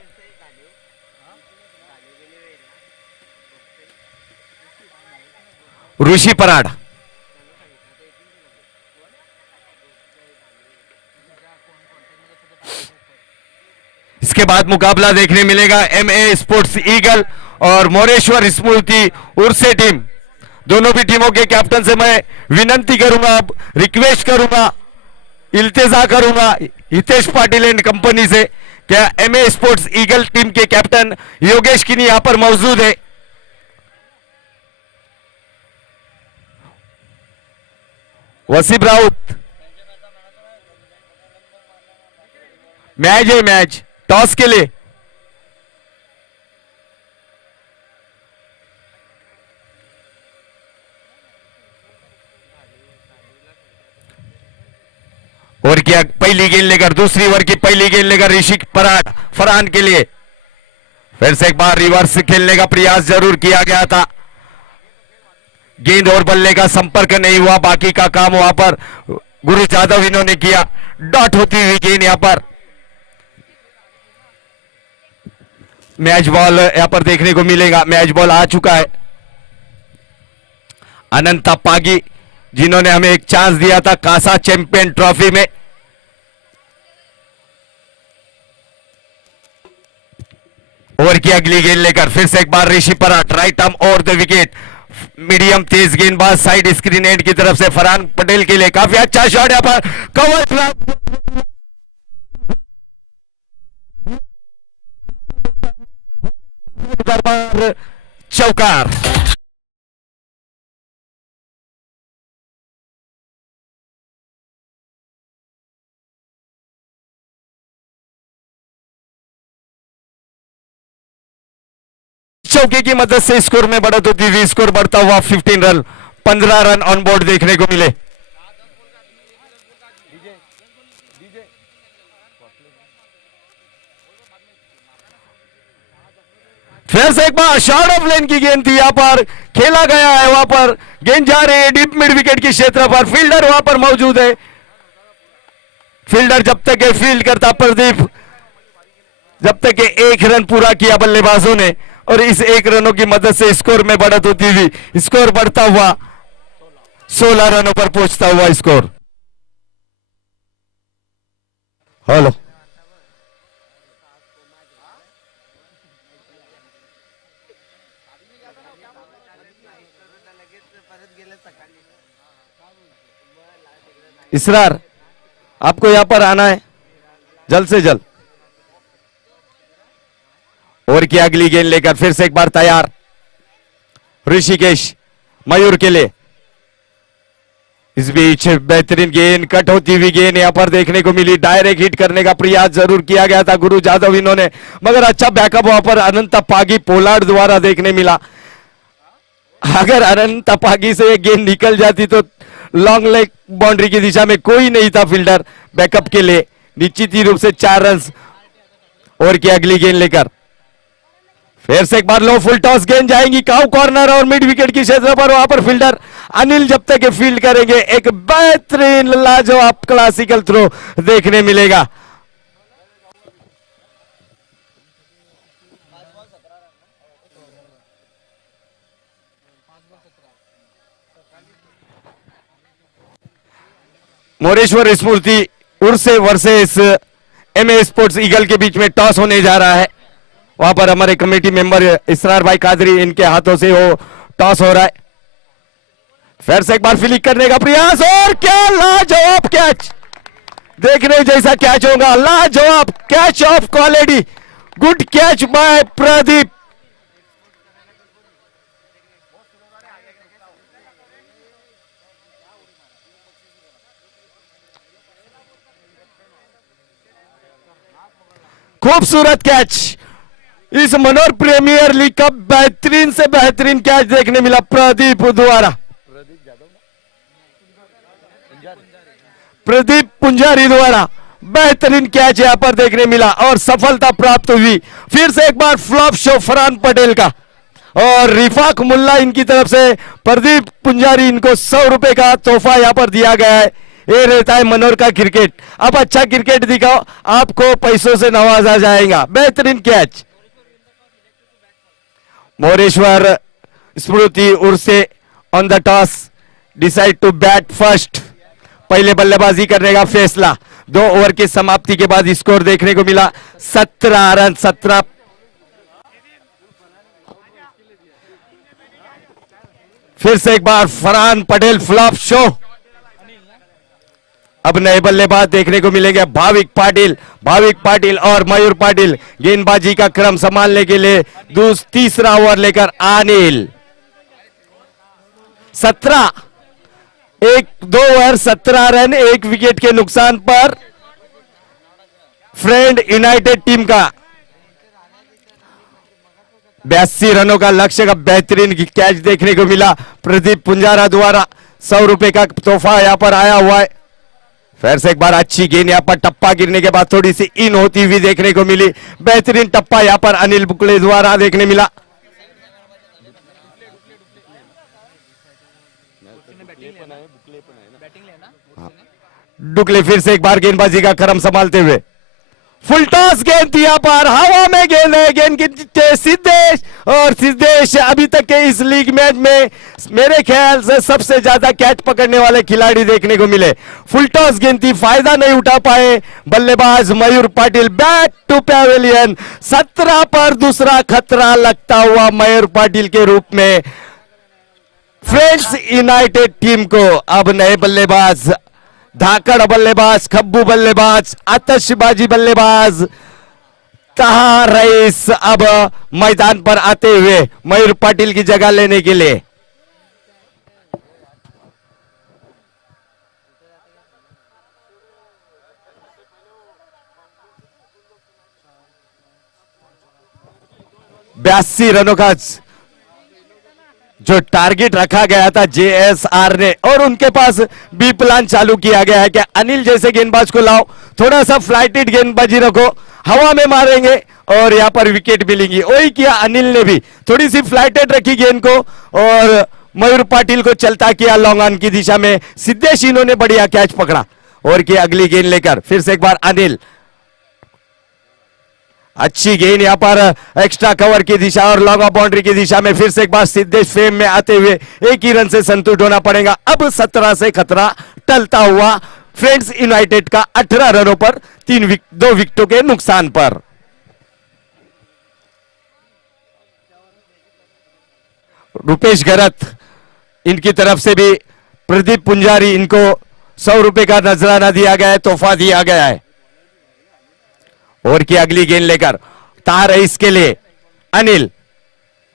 ऋषि पराड इसके बाद मुकाबला देखने मिलेगा एमए स्पोर्ट्स ईगल और मोरेश्वर स्मृति उर्से टीम। दोनों भी टीमों के कैप्टन से मैं विनंती करूंगा, रिक्वेस्ट करूंगा, इल्तिजा करूंगा हितेश पाटिल एंड कंपनी से, क्या एमए स्पोर्ट्स ईगल टीम के कैप्टन योगेश किनी यहां पर मौजूद है? वसीम राउत, मैच है, मैच टॉस के लिए। और क्या पहली गेंद लेकर दूसरी ओवर की पहली गेंद लेकर ऋषि पराड फरहान के लिए फिर से एक बार रिवर्स खेलने का प्रयास जरूर किया गया था, गेंद और बल्ले का संपर्क नहीं हुआ, बाकी का काम वहां पर गुरु जादव इन्होंने किया। डॉट होती हुई गेंद यहां पर मैच बॉल यहां पर देखने को मिलेगा। मैच बॉल आ चुका है। अनंत पागी जिन्होंने हमें एक चांस दिया था कासा चैंपियन ट्रॉफी में, ओवर की अगली गेंद लेकर फिर से एक बार Rishi Parath right arm over the wicket, medium तेज गेंदबाज साइड स्क्रीन एंड की तरफ से फरहान पटेल के लिए काफी अच्छा शॉट यहां पर कवर चौकार। चौके की मदद से स्कोर में बढ़त होती हुई स्कोर बढ़ता हुआ 15 रन 15 रन ऑन बोर्ड देखने को मिले। फिर से एक बार शॉर्ट ऑफ लेन की गेंद थी, यहां पर खेला गया है, वहां पर गेंद जा रही है डीप मिड विकेट के क्षेत्र पर, फील्डर वहां पर मौजूद है। फील्डर जब तक फील्ड करता प्रदीप, जब तक 1 रन पूरा किया बल्लेबाजों ने, और इस 1 रनों की मदद से स्कोर में बढ़त होती हुई स्कोर बढ़ता हुआ 16 रनों पर पहुंचता हुआ स्कोर। हेलो इसरार, आपको यहां पर आना है जल्द से जल्द। और की अगली गेंद लेकर फिर से एक बार तैयार ऋषिकेश मयूर के लिए। इस बीच बेहतरीन गेंद कट होती हुई गेंद यहां पर देखने को मिली, डायरेक्ट हिट करने का प्रयास जरूर किया गया था गुरु जादव इन्होंने, मगर अच्छा बैकअप वहां पर अनंत पागी पोलार्ड द्वारा देखने मिला। अगर अनंत पागी से एक गेंद निकल जाती तो लॉन्ग लेग बाउंड्री की दिशा में कोई नहीं था फील्डर बैकअप के लिए, निश्चित ही रूप से 4 रन। और की अगली गेंद लेकर फिर से एक बार लो फुल टॉस गेंद जाएंगी काउ कॉर्नर और मिड विकेट की क्षेत्र पर, वहां पर फील्डर अनिल जब तक फील्ड करेंगे एक बेहतरीन लाजवाब क्लासिकल थ्रो देखने मिलेगा। Moreshwar Smriti Urse versus MA sports eagle के बीच में टॉस होने जा रहा है। वहां पर हमारे कमेटी मेंबर इसरार भाई कादरी, इनके हाथों से वो टॉस हो रहा है। फिर से एक बार फील्डिंग करने का प्रयास और क्या लाजवाब कैच, देखने जैसा कैच होगा, लाजवाब catch of quality, good catch by Pradeep. खूबसूरत कैच, इस मनोर प्रीमियर लीग का बेहतरीन से बेहतरीन कैच देखने मिला प्रदीप द्वारा, प्रदीप पुंजारी द्वारा बेहतरीन कैच यहां पर देखने मिला और सफलता प्राप्त हुई। फिर से एक बार फ्लॉप शो फरहान पटेल का और रिफाक मुल्ला इनकी तरफ से प्रदीप पुंजारी, इनको 100 रुपए का तोहफा यहां पर दिया गया है। ये रहता है मनोर का क्रिकेट, अब अच्छा क्रिकेट दिखाओ, आपको पैसों से नवाजा जाएगा। बेहतरीन catch, Moreshwar Smriti Urse on the toss decide to bat first, पहले बल्लेबाजी करने का फैसला। 2 ओवर की समाप्ति के बाद स्कोर देखने को मिला 17 रन 17। फिर से एक बार फरहान पटेल फ्लॉप शो, अब नए बल्लेबाज देखने को मिलेंगे भाविक पाटिल और मयूर पाटिल गेंदबाजी का क्रम संभालने के लिए तीसरा ओवर लेकर अनिल। 2 ओवर 17 रन 1 विकेट के नुकसान पर फ्रेंड यूनाइटेड टीम का 82 रनों का लक्ष्य का बेहतरीन कैच देखने को मिला प्रदीप पुंजारा द्वारा। 100 रुपए का तोहफा यहां पर आया हुआ है। फिर से एक बार अच्छी गेंद यहां पर टप्पा गिरने के बाद थोड़ी सी इन होती हुई देखने को मिली, बेहतरीन टप्पा यहां पर अनिल बुकले द्वारा देखने मिला। डुकले फिर से एक बार गेंदबाजी का क्रम संभालते हुए फुल टॉस गेंद थी, यहां पर हवा में गेंद है, गेंद की सिद्धेश, और सिद्धेश अभी तक के इस लीग मैच में मेरे ख्याल से सबसे ज्यादा कैच पकड़ने वाले खिलाड़ी देखने को मिले। फुल टॉस गेंद थी, फायदा नहीं उठा पाए बल्लेबाज मयूर पाटिल। बैक टू पैवेलियन, 17 पर दूसरा खतरा लगता हुआ मयूर पाटिल के रूप में फ्रेंड्स यूनाइटेड टीम को। अब नए बल्लेबाज, धाकड़ बल्लेबाज, खब्बू बल्लेबाज, आतशबाजी बल्लेबाज ताहा रईस अब मैदान पर आते हुए मयूर पाटिल की जगह लेने के लिए। बयासी रनों का जो टारगेट रखा गया था जेएसआर ने, और उनके पास बी प्लान चालू किया गया है कि अनिल जैसे गेंदबाज को लाओ, थोड़ा सा फ्लाइटेड गेंदबाजी रखो, हवा में मारेंगे और यहां पर विकेट मिलेंगी। वही किया अनिल ने भी, थोड़ी सी फ्लाइटेड रखी गेंद को और मयूर पाटिल को चलता किया लॉन्ग ऑन की दिशा में। सिद्धेश इन्होंने बढ़िया कैच पकड़ा और किया अगली गेंद लेकर। फिर से एक बार अनिल, अच्छी गेंद यहां पर एक्स्ट्रा कवर की दिशा और लॉन्ग ऑफ बाउंड्री की दिशा में। फिर से एक बार सिद्धेश फेम में आते हुए एक ही रन से संतुष्ट होना पड़ेगा। अब 17 से खतरा टलता हुआ फ्रेंड्स यूनाइटेड का 18 रनों पर 2 विकेटों के नुकसान पर। रुपेश गरत इनकी तरफ से भी प्रदीप पुंजारी, इनको 100 रुपए का नजराना दिया गया है, तोहफा दिया गया है। और की अगली गेंद लेकर तार इसके लिए अनिल,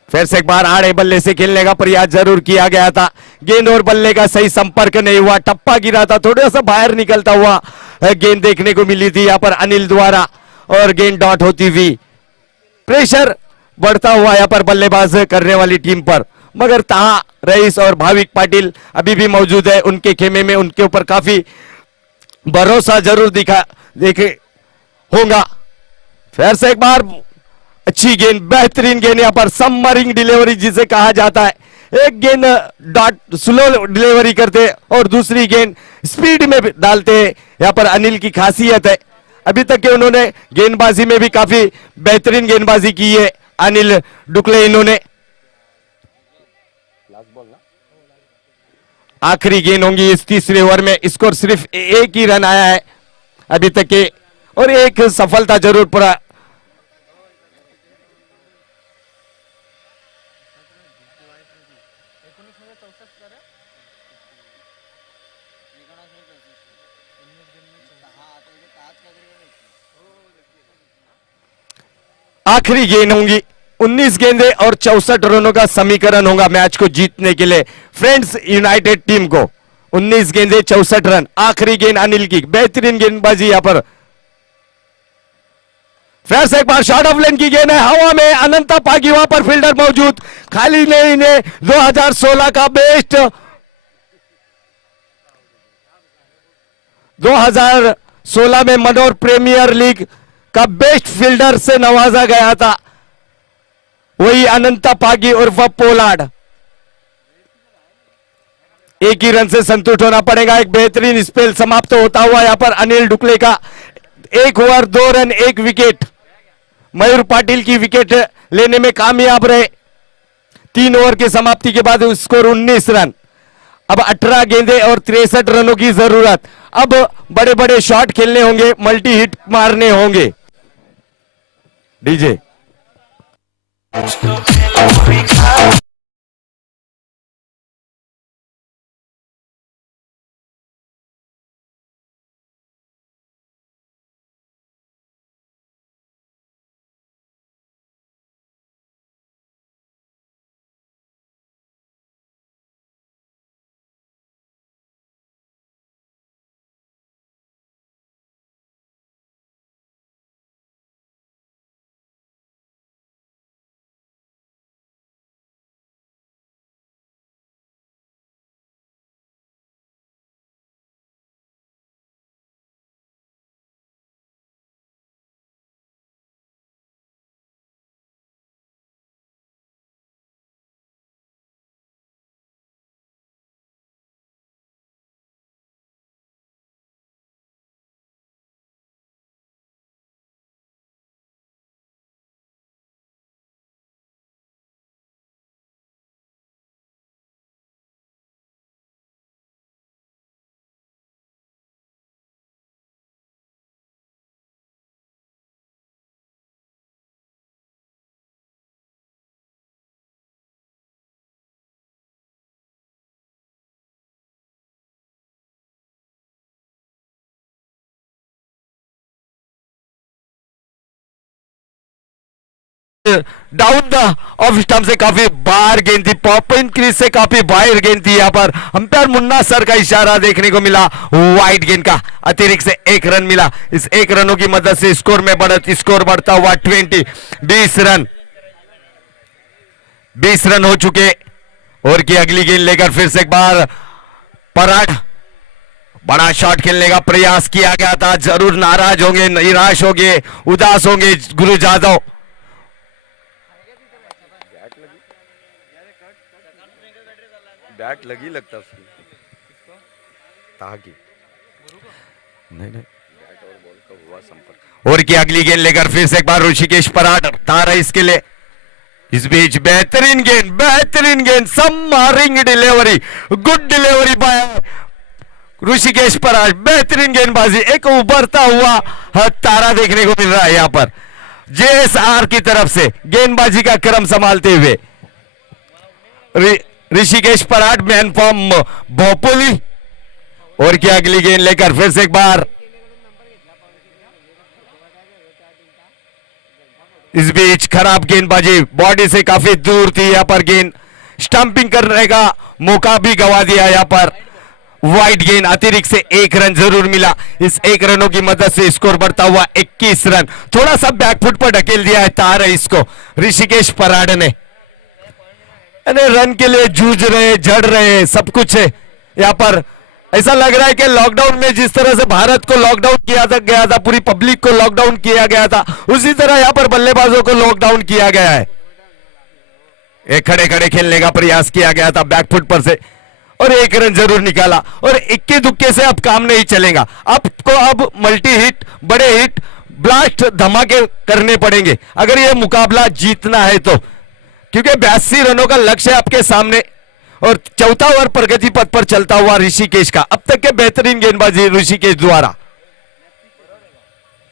फिर से एक बार आड़े बल्ले से खेलने का प्रयास जरूर किया गया था, गेंद और बल्ले का सही संपर्क नहीं हुआ, टप्पा गिरा था, थोड़ा सा बाहर निकलता हुआ गेंद देखने को मिली थी यहां पर अनिल द्वारा और गेंद डॉट होती हुई। प्रेशर बढ़ता हुआ यहां पर बल्लेबाज करने वाली टीम पर, मगर ताहा रईस और भाविक पाटिल अभी भी मौजूद है उनके खेमे में, उनके ऊपर काफी भरोसा जरूर देखे होगा। फिर से एक बार अच्छी गेंद, बेहतरीन गेंद यहाँ पर, सबमरीन डिलीवरी जिसे कहा जाता है। एक गेंद डॉट स्लो डिलीवरी करते और दूसरी गेंद स्पीड में डालते, यहाँ पर अनिल की खासियत है। अभी तक के उन्होंने गेंदबाजी में भी काफी बेहतरीन गेंदबाजी की है अनिल डुकले इन्होंने। आखिरी गेंद होंगी इस तीसरे ओवर में, स्कोर सिर्फ एक ही रन आया है अभी तक के, और एक सफलता जरूर पूरा। आखिरी गेंद होंगी, 19 गेंदें और 64 रनों का समीकरण होगा मैच को जीतने के लिए फ्रेंड्स यूनाइटेड टीम को। 19 गेंदें 64 रन। आखिरी गेंद अनिल की, बेहतरीन गेंदबाजी यहां पर। फिर से एक बार शॉर्ट ऑफ लेन की गेंद है हवा में, अनंता पागी वहां पर फील्डर मौजूद, खाली नहीं ने 2016 का बेस्ट 2016 में मनोर प्रीमियर लीग का बेस्ट फील्डर से नवाजा गया था, वही अनंता पागी उर्फ पोलार्ड। एक ही रन से संतुष्ट होना पड़ेगा। एक बेहतरीन स्पेल समाप्त होता हुआ यहां पर अनिल डुकले का 1 ओवर 2 रन 1 विकेट। मयूर पाटिल की विकेट लेने में कामयाब रहे। 3 ओवर की समाप्ति के बाद स्कोर 19 रन। अब 18 गेंदें और 63 रनों की जरूरत। अब बड़े बड़े शॉट खेलने होंगे, मल्टी हिट मारने होंगे। DJ down the off stump से काफी बाहर गेंद थी, पॉप इन क्रीज से काफी बाहर गेंद थी। यहां पर अंपायर मुन्ना सर का इशारा देखने को मिला। वाइड गेंद का अतिरिक्त से 1 रन मिला। इस 1 रनों की मदद से स्कोर में स्कोर बढ़ता हुआ 20 रन हो चुके। और की अगली गेंद लेकर फिर से एक बार पराठ बड़ा शॉट खेलने का प्रयास किया गया था। जरूर नाराज होंगे, निराश होंगे, उदास होंगे गुरु जादव। बैट लगी लगता उसकी ताकि नहीं बैट और बॉल का हुआ संपर्क। और की अगली गेंद लेकर फिर से एक बार ऋषिकेश पराठ तार है इसके लिए। इस बीच बेहतरीन गेंद submarine delivery, good delivery by Rishikesh Parath. बेहतरीन गेंदबाजी, एक उभरता हुआ तारा देखने को मिल रहा है यहां पर जेएसआर की तरफ से गेंदबाजी का क्रम संभालते हुए ऋषिकेश पराठ, मैन फ्रॉम भोपोली। और क्या अगली गेंद लेकर फिर से एक बार इस बीच खराब गेंदबाजी, बॉडी से काफी दूर थी यहां पर गेंद, स्टंपिंग करने का मौका भी गवा दिया यहां पर। वाइड गेंद, अतिरिक्त से 1 रन जरूर मिला। इस 1 रनों की मदद से स्कोर बढ़ता हुआ 21 रन। थोड़ा सा बैकफुट पर ढकेल दिया है तार है इसको ऋषिकेश पराठ ने। रन के लिए जूझ रहे, झड़ रहे, सब कुछ है यहां पर ऐसा लग रहा है कि लॉकडाउन में जिस तरह से भारत को लॉकडाउन किया गया था, पूरी पब्लिक को लॉकडाउन किया गया था, उसी तरह यहां पर बल्लेबाजों को लॉकडाउन किया गया है। एक खड़े खड़े खेलने का प्रयास किया गया था बैकफुट पर से, और एक रन जरूर निकाला, और इक्के दुक्के से अब काम नहीं चलेगा। आपको अब मल्टी हिट, बड़े हिट, ब्लास्ट, धमाके करने पड़ेंगे अगर यह मुकाबला जीतना है तो, क्योंकि 82 रनों का लक्ष्य है आपके सामने, और चौथा ओवर प्रगति पथ पर चलता हुआ ऋषिकेश का। अब तक के बेहतरीन गेंदबाजी ऋषिकेश द्वारा।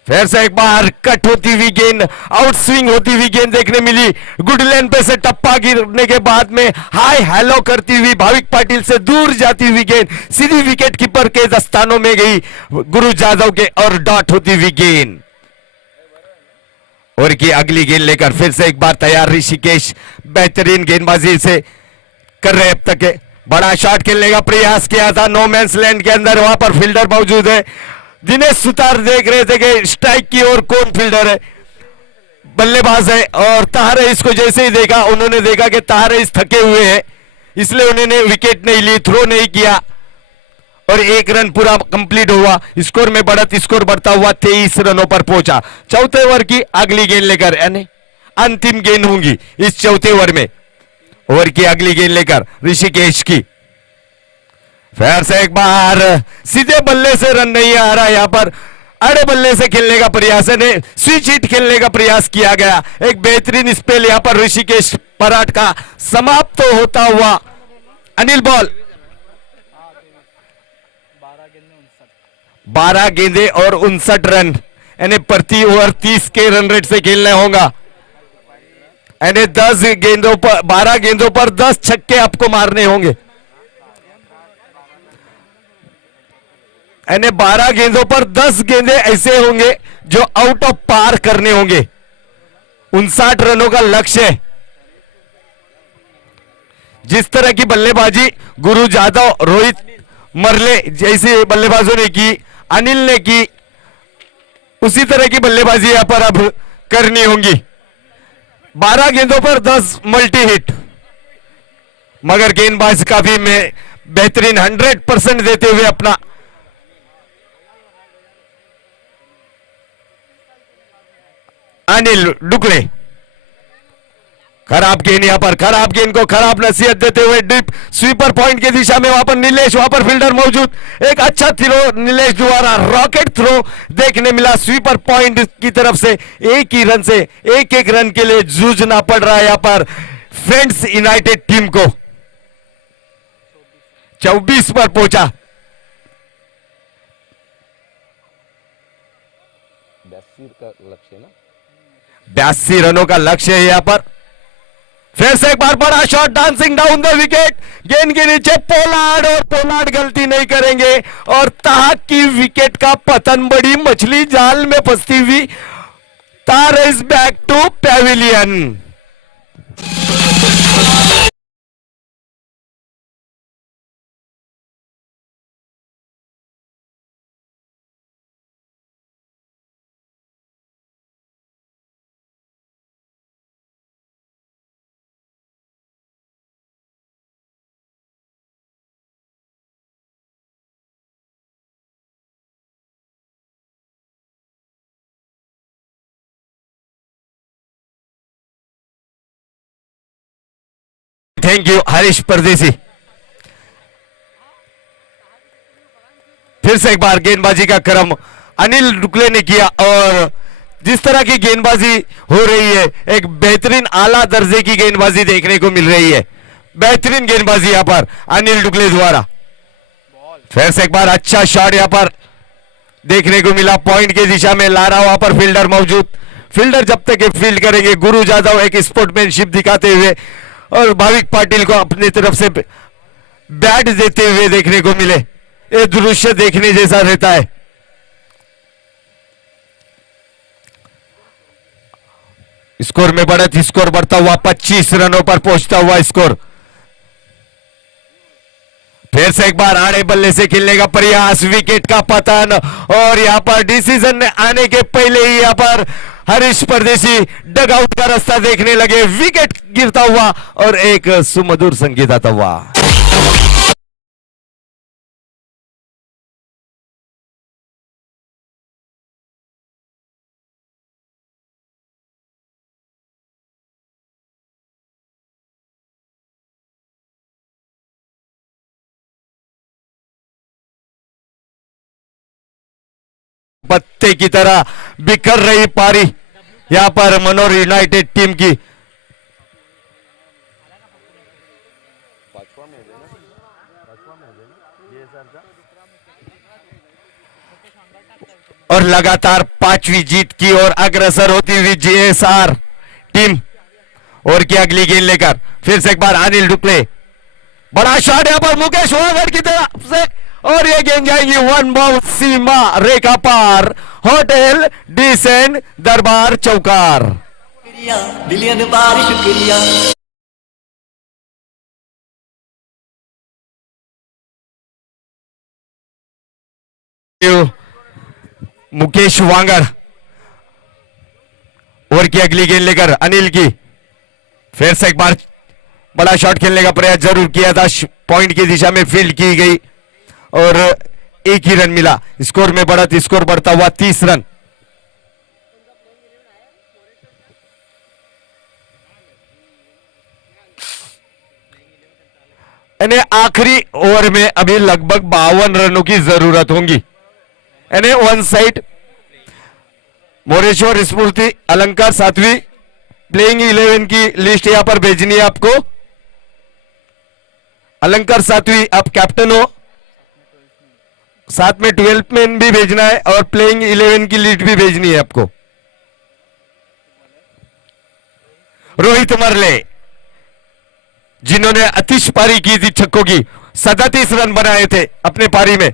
फिर से एक बार कट होती हुई गेंद, आउट स्विंग होती हुई गेंद देखने मिली। गुड लेन पे से टप्पा गिरने के बाद में हाय हेलो करती हुई भाविक पाटिल से दूर जाती हुई गेंद सीधी विकेट कीपर के दस्तानों में गई, गुरु जादव के, और डॉट होती हुई गेंद। और की अगली गेंद लेकर फिर से एक बार तैयार ऋषिकेश, बेहतरीन गेंदबाजी से कर रहे। अब तक के बड़ा शॉट खेलने का प्रयास किया था नो मैंस लैंड के अंदर, वहां पर फील्डर मौजूद है। दिनेश सुतार देख रहे थे कि स्ट्राइक की ओर कौन फील्डर है, बल्लेबाज है, और ताहर रईस को जैसे ही देखा उन्होंने देखा कि ताहर रईस थके हुए हैं, इसलिए उन्होंने विकेट नहीं ली, थ्रो नहीं किया, और एक रन पूरा कंप्लीट हुआ। स्कोर में बढ़त, स्कोर बढ़ता हुआ 23 रनों पर पहुंचा। चौथे ओवर की अगली गेंद लेकर, यानी अंतिम गेंद होंगी इस चौथे ओवर में। ओवर की अगली गेंद लेकर ऋषिकेश की, फिर से एक बार सीधे बल्ले से रन नहीं आ रहा, यहां पर अड़े बल्ले से खेलने का प्रयास है, स्विच हिट खेलने का प्रयास किया गया। एक बेहतरीन स्पेल यहां पर ऋषिकेश पराट का समाप्त तो होता हुआ। अनिल बॉल 12 गेंदे और 59 रन, यानी प्रति ओवर 30 के रन रेट से खेलना होगा, यानी 10 गेंदों पर 12 गेंदों पर 10 छक्के आपको मारने होंगे, यानी 12 गेंदों पर 10 गेंदे ऐसे होंगे जो आउट ऑफ पार करने होंगे। 59 रनों का लक्ष्य है। जिस तरह की बल्लेबाजी गुरु जादव, रोहित मरले जैसे बल्लेबाजों ने की, अनिल ने की, उसी तरह की बल्लेबाजी यहां पर अब करनी होगी। 12 गेंदों पर 10 मल्टी हिट, मगर गेंदबाज काफी में बेहतरीन 100% देते हुए अपना अनिल डुकले। खराब गेंद यहां पर, खराब गेंद को खराब नसीहत देते हुए डीप स्वीपर पॉइंट की दिशा में, वहां पर नीलेश, वहां पर फील्डर मौजूद। एक अच्छा थ्रो नीलेश द्वारा, रॉकेट थ्रो देखने मिला स्वीपर पॉइंट की तरफ से। एक ही रन से एक एक रन के लिए जूझना पड़ रहा है यहां पर फ्रेंड्स यूनाइटेड टीम को। 24 पर पहुंचा। 82 का लक्ष्य ना, 82 रनों का लक्ष्य है यहां पर। फिर से एक बार बड़ा shot, dancing down the wicket, गेंद के नीचे पोलार्ड, और पोलार्ड गलती नहीं करेंगे, और ताह की विकेट का पतन, बड़ी मछली जाल में फंसती हुई। तार is back to pavilion. Thank you Harish Pardesi. फिर से एक बार गेंदबाजी का क्रम अनिल डुकले ने किया, और जिस तरह की गेंदबाजी हो रही है, एक बेहतरीन आला दर्जे की गेंदबाजी देखने को मिल रही है। बेहतरीन गेंदबाजी यहां पर अनिल डुकले द्वारा। फिर से एक बार अच्छा शॉट यहां पर देखने को मिला, पॉइंट की दिशा में ला रहा, वहां पर फील्डर मौजूद। फील्डर जब तक फील्ड करेंगे, गुरु जादव एक स्पोर्टमैनशिप दिखाते हुए, और भाविक पाटिल को अपनी तरफ से बैट देते हुए देखने को मिले। ये दृश्य देखने जैसा रहता है। स्कोर में बढ़त, स्कोर बढ़ता हुआ 25 रनों पर पहुंचता हुआ स्कोर। फिर से एक बार आड़े बल्ले से खेलने का प्रयास, विकेट का पतन, और यहां पर डिसीजन आने के पहले ही यहां पर हरीश परदेसी डगआउट का रास्ता देखने लगे। विकेट गिरता हुआ और एक सुमधुर संगीत आता हुआ। पत्ते की तरह बिखर रही पारी यहां पर मनोर यूनाइटेड टीम की। पांचवा में है ना, पांचवा में है ना ये सर का। और लगातार पांचवी जीत की ओर अग्रसर होती हुई जेएसआर टीम। और की अगली गेंद लेकर फिर से एक बार अनिल डुक्ले, बड़ा शॉट यहां पर मुकेश वांगड़ की तरफ से, और ये गेंद जाएंगी वन बाउंस सीमा रेखा पार। होटल डिसेंट दरबार चौकार। शुक्रिया बिलियन बार शुक्रिया। मुकेश वांगड़ और की अगली गेंद लेकर अनिल की, फिर से एक बार बड़ा शॉट खेलने का प्रयास जरूर किया था, पॉइंट की दिशा में फील्ड की गई और एक ही रन मिला। स्कोर में बढ़त, स्कोर बढ़ता हुआ 30 रन। यानी आखिरी ओवर में अभी लगभग 52 रनों की जरूरत होगी। यानी वन साइड मोरेश्वर स्फूर्ति अलंकार 7वीं प्लेइंग 11 की लिस्ट यहां पर भेजनी है आपको। अलंकार 7वीं, आप कैप्टन हो, साथ में 12th मैन भी भेजना है और प्लेइंग 11 की लिस्ट भी भेजनी है आपको। रोहित मरले जिन्होंने अतिश पारी की थी छक्कों की, 37 रन बनाए थे अपने पारी में।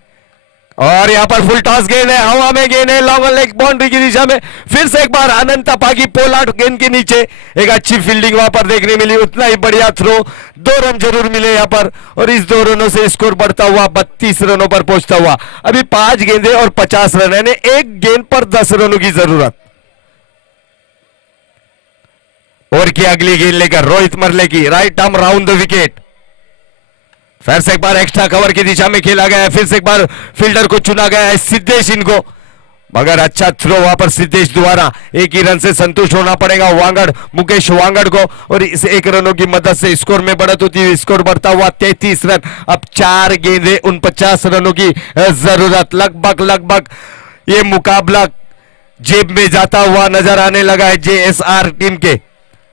और यहां पर फुल टॉस गेंद है, हवा में गेंद है, लॉन्ग लेग बाउंड्री की दिशा में। फिर से एक बार अनंत पागी पोलार्ड गेंद के नीचे, एक अच्छी फील्डिंग वहां पर देखने मिली, उतना ही बढ़िया थ्रो। 2 रन जरूर मिले यहां पर और इस 2 रनों से स्कोर बढ़ता हुआ 32 रनों पर पहुंचता हुआ। अभी 5 गेंदें और 50 रन, यानी एक गेंद पर 10 रनों की जरूरत। और की अगली गेंद लेकर रोहित मरले की, right arm round the wicket. फिर से एक बार एक्स्ट्रा कवर की दिशा में खेला गया है, फिर से एक बार फील्डर को चुना गया है सिद्धेश इनको, मगर अच्छा थ्रो वहां पर सिद्धेश द्वारा। एक ही रन से संतुष्ट होना पड़ेगा वांगड़, मुकेश वांगड़ को, और इस 1 रनों की मदद से स्कोर में बढ़त होती है। स्कोर बढ़ता हुआ 33 रन। अब 4 गेंदें 49 रनों की जरूरत। लगभग ये मुकाबला जेब में जाता हुआ नजर आने लगा है जेएसआर टीम के।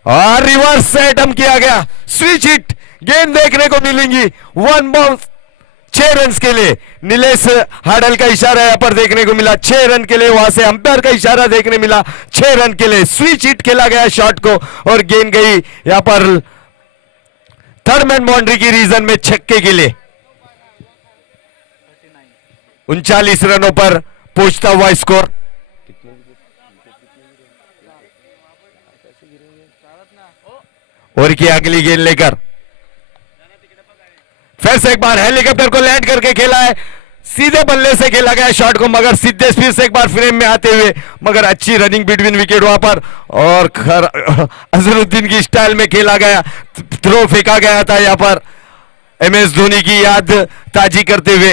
और रिवर्स से अटेम्प्ट किया गया, स्विच हिट गेंद देखने को मिलेंगी। 1 बाउंस 6 रन के लिए। नीलेश हाडल का इशारा यहां पर देखने को मिला 6 रन के लिए, वहां से अंपायर का इशारा देखने मिला 6 रन के लिए। स्विच हिट खेला गया शॉट को और गेंद गई यहां पर थर्ड मैन बाउंड्री की रीजन में छक्के के लिए। 39 रनों पर पहुंचता हुआ स्कोर। और की अगली गेंद लेकर फिर से एक बार हेलीकॉप्टर को लैंड करके खेला है, सीधे बल्ले से खेला गया शॉट को, मगर सिद्धेश फिर से एक बार फ्रेम में आते हुए, मगर अच्छी रनिंग बिटवीन विकेट वहां पर। और अजहरुद्दीन की स्टाइल में खेला गया, थ्रो फेंका गया था यहां पर एमएस धोनी की याद ताजी करते हुए।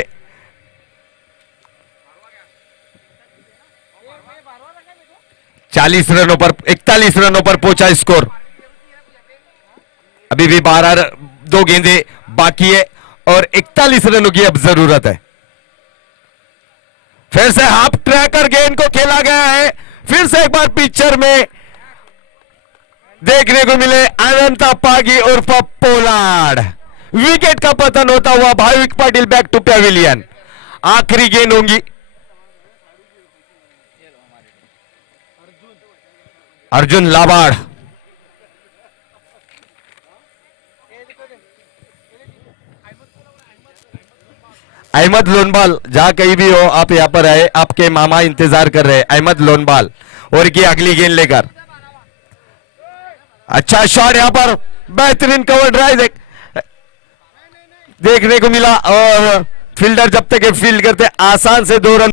रनों पर 41 रनों पर पहुंचा स्कोर। अभी भी 2 गेंदें बाकी है और 41 रनों की अब जरूरत है। फिर से हाफ ट्रैकर गेंद को खेला गया है, फिर से एक बार पिक्चर में देखने को मिले अनंत पागी और पोलार्ड। विकेट का पतन होता हुआ Bhavik Patil back to pavilion. आखिरी गेंद होंगी। अर्जुन लाबाड़, अहमद लोनबाल, जहां कहीं भी हो आप यहां पर आए, आपके मामा इंतजार कर रहे हैं। अहमद लोनबाल और की अगली गेंद लेकर अच्छा शॉट यहां पर, बेहतरीन कवर ड्राइव देखने को मिला और फील्डर जब तक फील्ड करते आसान से 2 रन